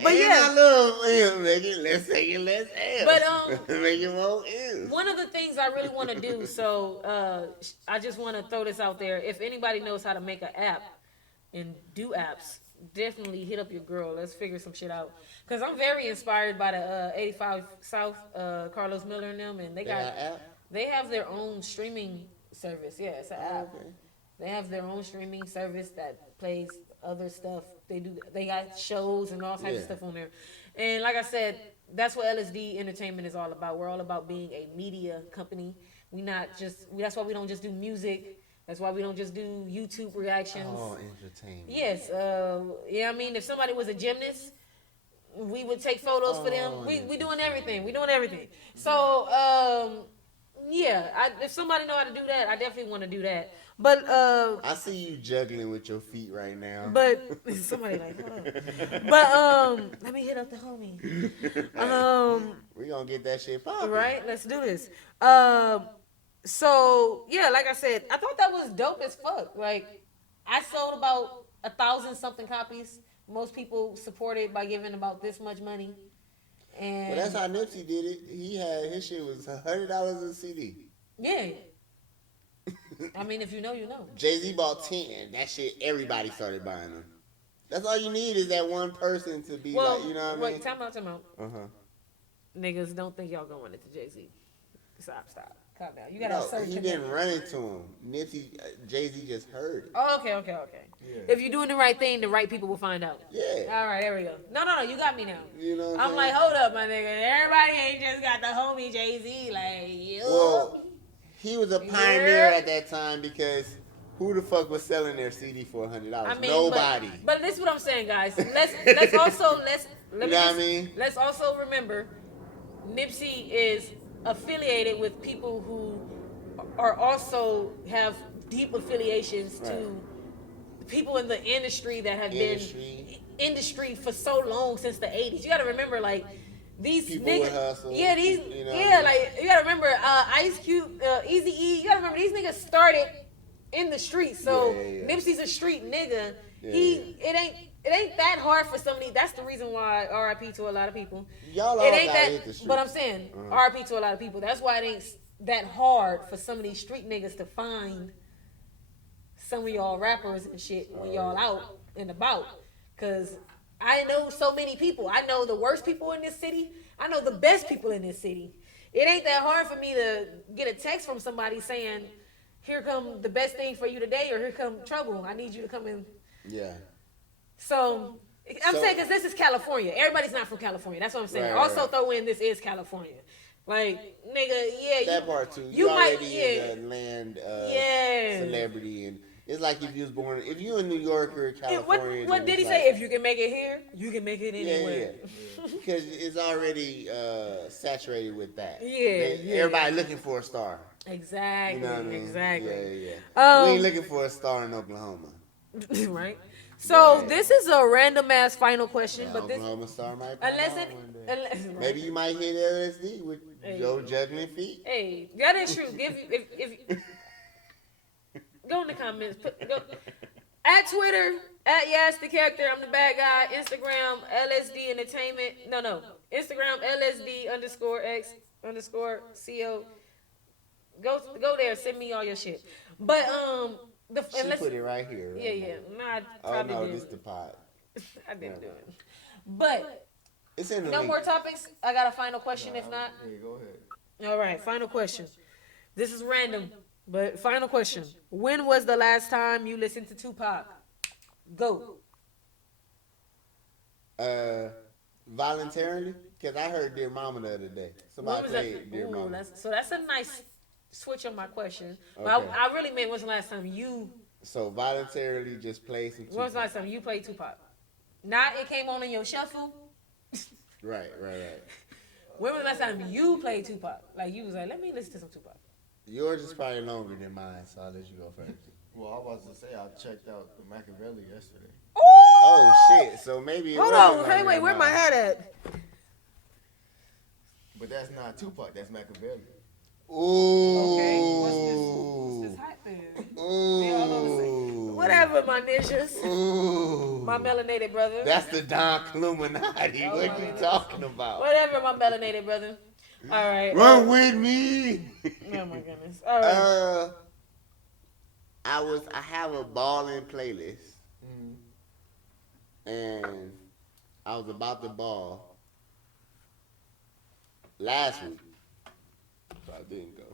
But I love him. Let's take it less L. But make it more L. One of the things I really want to do, so I just want to throw this out there. If anybody knows how to make an app and do apps, definitely hit up your girl. Let's figure some shit out. Because I'm very inspired by the 85 South, Carlos Miller and them, and they have their own streaming service. Yeah, it's an app. Okay. They have their own streaming service that plays other stuff. They got shows and all types of stuff on there. And like I said, that's what LSD Entertainment is all about. We're all about being a media company. That's why we don't just do music. That's why we don't just do YouTube reactions. Oh, entertainment. Yes. I mean, if somebody was a gymnast, we would take photos for them. We doing everything. We doing everything. So, if somebody know how to do that, I definitely want to do that. But I see you juggling with your feet right now. But somebody like, hold on. But let me hit up the homie. We gonna get that shit popping. Right? Let's do this. So like I said, I thought that was dope as fuck. Like I sold about 1,000 something copies. Most people supported by giving about this much money. And well, that's how Nipsey did it. He had his shit was $100 a CD. Yeah. I mean, if you know, you know. Jay-Z bought 10. That shit, everybody started buying them. That's all you need is that one person to be like, you know what I mean? Time out. Niggas, don't think y'all gonna run into Jay-Z. Stop. Calm down. You gotta search he didn't run into him. Nipsey, Jay-Z just heard it. Oh, okay. Yeah. If you're doing the right thing, the right people will find out. Yeah. All right, there we go. No, you got me now. You know what I'm like, hold up, my nigga. Everybody ain't just got the homie Jay-Z. Like, you. Well, he was a pioneer at that time because who the fuck was selling their CD for $100? I mean, nobody. But this is what I'm saying, guys. Let's also remember, Nipsey is affiliated with people who are also have deep affiliations to people in the industry that have been industry for so long since the 80s. You got to remember, like. These people niggas, with hustle, like you gotta remember, Ice Cube, Eazy-E. You gotta remember these niggas started in the streets. So Nipsey's a street nigga. It ain't that hard for somebody. That's the reason why R.I.P. to a lot of people. Y'all all ain't got that. hit the street. But I'm saying R.I.P. to a lot of people. That's why it ain't that hard for some of these street niggas to find some of y'all rappers and shit when y'all out and about, cause. I know so many people. I know the worst people in this city. I know the best people in this city. It ain't that hard for me to get a text from somebody saying, here come the best thing for you today, or here come trouble. I need you to come in. Yeah. So, I'm saying because this is California. Everybody's not from California. That's what I'm saying. Also throw in this is California. Like, nigga, that part too. You already in the land celebrity and It's like if you was born, if you in New York or California. What did he say? If you can make it here, you can make it anywhere. Yeah. Because it's already saturated with that. Yeah. Everybody looking for a star. Exactly. You know what I mean? Exactly. Yeah. We ain't looking for a star in Oklahoma. Right. So this is a random ass final question, Yeah, but this Oklahoma star might pop unless out it one day. unless, Maybe you might hit LSD with your juggling feet. Hey, that is true. If go in the comments. Go at Twitter at Yaz the Character. I'm the bad guy. Instagram LSD Entertainment. No. Instagram LSD_X_CO. Go there. Send me all your shit. But She put it right here. Right Yeah. Nah, I Oh probably no, did. this the pod. I didn't do it. But It's in the no link. more topics. I got a final question. If not, Hey, go ahead. all right. Final question. This is random, but final question. When was the last time you listened to Tupac? Go. Voluntarily, because I heard Dear Mama the other day. When Somebody was played that? Dear Ooh, Mama. that's a nice switch on my question. But Okay. I really meant when's the last time you? So voluntarily just play some When was the Tupac. last time you played Tupac? Not it came on in your shuffle. Right. When was the last time you played Tupac? Like you was like, let me listen to some Tupac. Yours is probably longer than mine, so I'll let you go first. Well, I was to say I checked out the Machiavelli yesterday. Oh shit! So maybe it Hold was on, longer hey, wait, than where my mine. hat at? But that's not Tupac. That's Machiavelli. Ooh. Okay, what's this hat then? Ooh. Whatever, my ninjas. Ooh. My melanated brother. That's the Don Illuminati. Oh, What my you goodness. talking about? Whatever, my melanated brother. All right. Run with me. Oh my goodness. All right. I have a balling playlist, and I was about to ball last week, so I didn't go.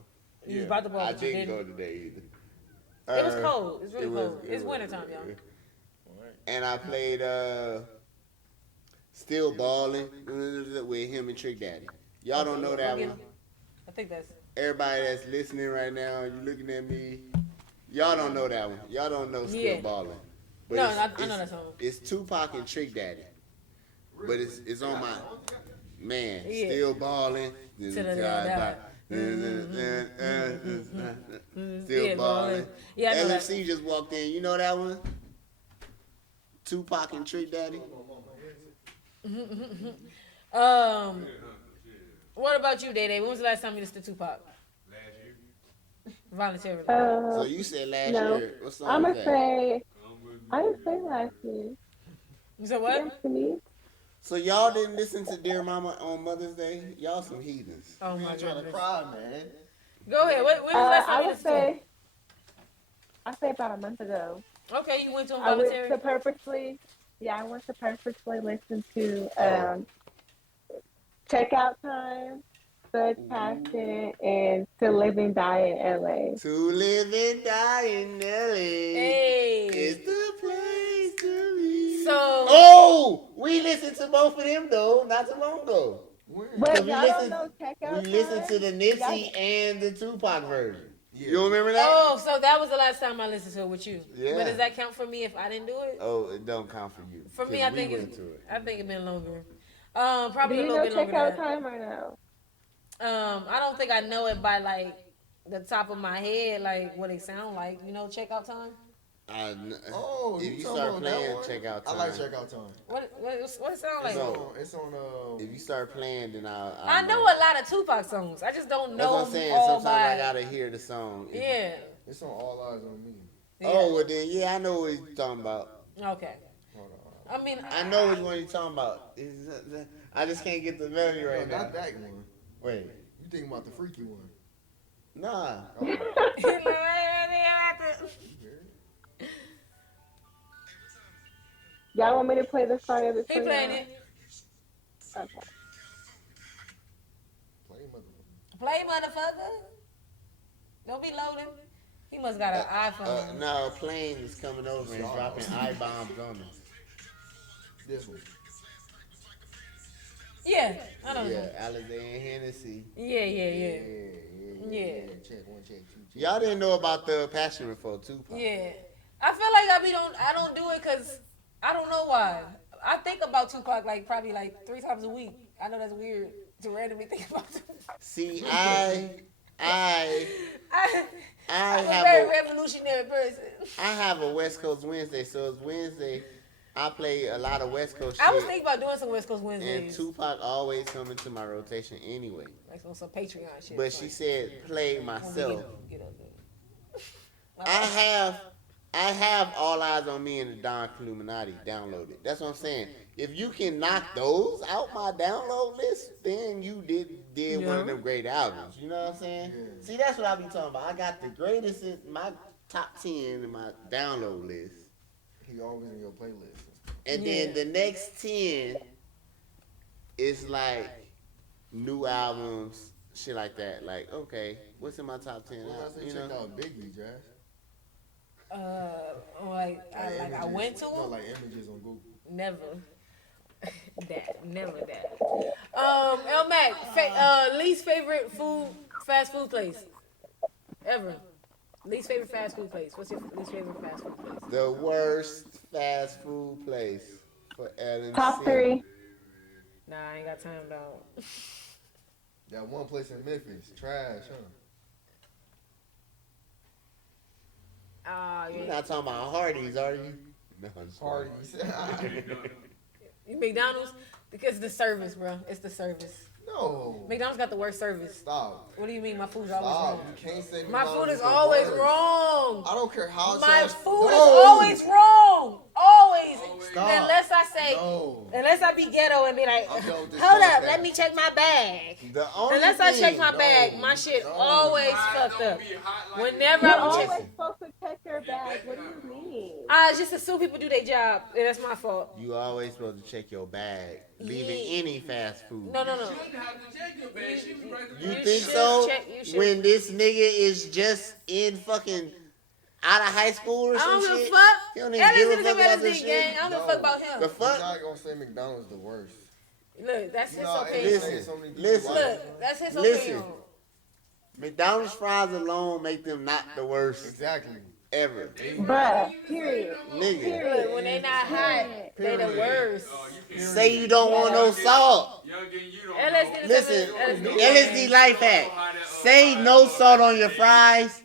You was about to ball, I but you didn't didn't. go today either. It was cold. It's really it was- cold. it It's was- wintertime, y'all. And I played Still Ballin' with him and Trick Daddy. Y'all don't know that one. I think that's. Everybody that's listening right now, you looking at me. Y'all don't know that one. Y'all don't know Still Yeah. Ballin'. But No, it's- I know that song. It's Tupac and Trick Daddy. But it's on my man. Yeah. Still Ballin'. To the die. Still Yeah, Ballin'. ballin'. Yeah, I know that. LFC just walked in. You know that one? Tupac and Trick Daddy. What about you, DAE DAE? When was the last time you listened to Tupac? Last year. Voluntarily. So you said last no. year. What song I'm was gonna that? say I didn't say last year. You said what? Destiny. So y'all didn't listen to Dear Mama on Mother's Day? Y'all some heathens. Oh I'm my not trying to goodness. cry, man. Go ahead. When was the last time I you would listened to him? say I say about a month ago. Okay, you went to him I went voluntary. to purposely listen to Checkout Time, Such Passion, and To Live and Die in LA. To live and die in LA Hey. is the place to be. So. Oh, we listened to both of them though, not too long ago. But we y'all listened- don't know Checkout We Time? listened to the Nipsey and the Tupac version. You remember that? Oh, so that was the last time I listened to it with you. Yeah. But does that count for me if I didn't do it? Oh, it don't count for you. For me, 'cause I we think went it's. to it. I think it been longer. Do Probably a you little know bit longer Checkout than Time or no? that. I don't think I know it by like the top of my head, like what it sound like. You know, Checkout Time. Oh, if you talking start about that playing one? Checkout Time, I like Checkout Time. What it sound like? It's on if you start playing, then I know a lot of Tupac songs. I just don't That's know what I'm saying. all Sometimes by. I gotta hear the song. Yeah. It's on All Eyes on Me. Oh, well then, yeah, I know what you're talking about. Okay. I mean, I know which one you're talking about. I just can't get the melody right No, now. not that one. Wait, You thinking about the freaky one? nah. Y'all want me to play the song of the He playing it. Okay. Play motherfucker. Play, motherfucker. Don't be loading. He must got an iPhone. No, a plane is coming over and dropping I-bombs on us. This one. Yeah, I don't Yeah, know. Alexander Hennessy. Yeah. Yeah. Yeah. Check one, check two, check. Y'all didn't know about the Passion for Tupac. Yeah. I feel like I don't do it because I don't know why. I think about Tupac like probably like 3 times a week. I know that's weird to randomly think about Tupac. See, I I'm a have very a revolutionary person. I have a West Coast Wednesday, so it's Wednesday. I play a lot of West Coast shit. I was thinking about doing some West Coast and Wednesdays. Tupac always come into my rotation anyway. Like on some Patreon shit. But she said play myself. Get up there. I have All Eyes on Me and the Don Illuminati downloaded. That's what I'm saying. If you can knock those out my download list, then you did one of them great albums. You know what I'm saying? Yeah. See, that's what I be talking about. I got the greatest in my top 10 in my download list. He always in your playlist. And then the next 10 is like new albums, shit like that. Like, okay, what's in my top 10 Well, albums? I say You check know? out Biggie, Jazz. I went to No, them. like images on Google. Never. Never that. El Mac, least favorite fast food place ever. Least favorite fast food place. What's your least favorite fast food place? The worst fast food place for LMC. Top 3. Nah, I ain't got time, dog. That one place in Memphis, trash, huh? You're not talking about Hardee's, are you? No, I'm sorry. Parties. McDonald's, because the service, bro. It's the service. No. McDonald's got the worst service. Stop. What do you mean? My food's always Stop. wrong. You can't say My McDonald's food is the always worst. wrong. I don't care how My trash- food is No. always wrong. Always. Stop. Unless I say, No. unless I be ghetto and be like, I'm done with this hold up, podcast. let me check my bag. The only Unless I check thing- my bag, my shit always fucked up. Whenever You're I always check, supposed to check your bag. What do you mean? I just assume people do their job, and that's my fault. You always supposed to check your bag, leaving Yeah. any fast food. No. You You think should so? check- you should- When this nigga is just in fucking out of high school or I some don't give a shit? fuck. He don't even give a LSD fuck about this LSD gang. shit. I don't give a fuck about The him. You're fuck? not gonna say McDonald's the worst. Look, that's his No, opinion. listen, so many people listen. like Look, it. that's his Listen. opinion. McDonald's fries alone make them not the worst Exactly. ever. Bruh. Period. Nigga. Look, when they not hot, they the worst. Say you don't want no salt. LSD Listen, LSD. LSD life hack. Say no salt on your fries.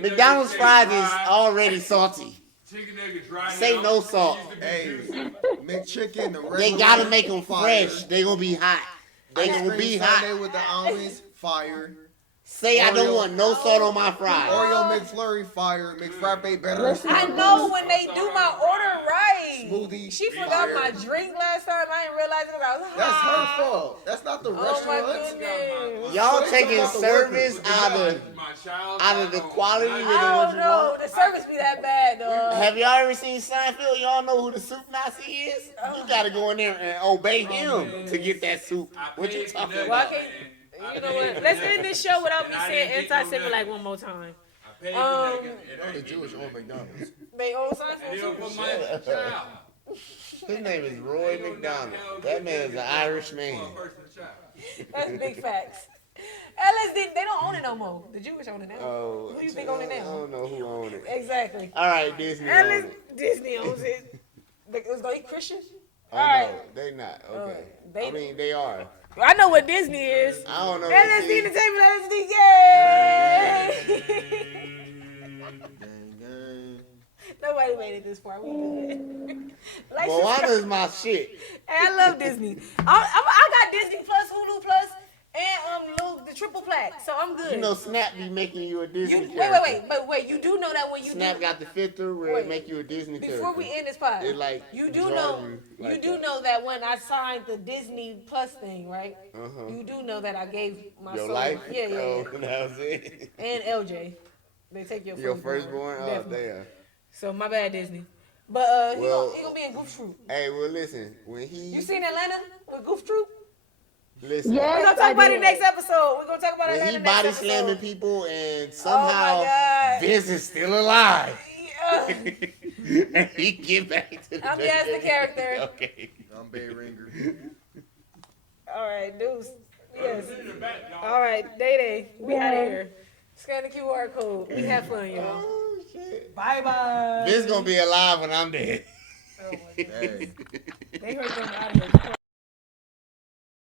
McDonald's fries is already salty. Say no salt. Hey, McChicken, the regular They gotta make them fire. fresh. They gonna be hot. They Ice gonna cream be sundae hot. with the almonds, fire. Say I don't Oreo. want no salt on my fries. Oreo McFlurry, fire. McFrappe, better. Listen. I know when they do my order right. Smoothie, She forgot fire. my drink last time. I didn't realize it. I was That's her hot. fault. That's not the Oh my restaurant. goodness. Y'all They taking talking about the service workers. out of the quality of I the what don't you know. want. The service be that bad, dog. Have y'all ever seen Seinfeld? Y'all know who the soup Nazi is? You gotta go in there and obey him to get that soup. What you talking Well, I about? can't. You know what? Let's end this show without me saying anti-Semitic one more time. The Jewish own McDonald's. They own Seinfeld too. His name is Roy McDonald. That man is an Irish man. That's big facts. LSD, they don't own it no more. The Jewish own it now. Oh, Who you think own it I now? don't know who owned it. Exactly. All right, Disney owned it. Disney owns it. Is they Christian? Oh, All no, right. they not. Okay. They- I mean, they are. I know what Disney is. I don't know. LSD See, Entertainment, LSD, yay! Gang, gang. Nobody made it this far. We good. Like, Moana's my shit. Hey, I love Disney. I got Disney Plus, Hulu Plus, and the triple plaque, so I'm good. You know, Snap be making you a Disney Wait, character. wait. You do know that when you Snap do, got the filter where Wait. it make you a Disney character. before we end this pod, It like you do draw know you like you do that. know that when I signed the Disney Plus thing, right? Uh-huh. You do know that I gave my Your soul. life? Yeah. Oh, that was it. And LJ, they take your Your firstborn? Oh, Definitely. damn. So my bad, Disney. But Well- he gonna be in Goof Troop. Hey, well, listen. When he... You seen Atlanta with Goof Troop? Listen. Yes. We're gonna talk about it next episode. We're gonna talk about When Atlanta he next body episode. slamming people and Oh somehow my God. Vince is still alive. Yeah. And he get back to the I'm Yaz the Character. Okay. I'm Bay Ringer. All right, Deuce. Yes. All right, DAE DAE. We out of here. Scan the QR code. We have fun, y'all. Oh, shit. Shit. Bye-bye. Vince gonna be alive when I'm dead. Oh, my goodness. Hey. They heard them out of here.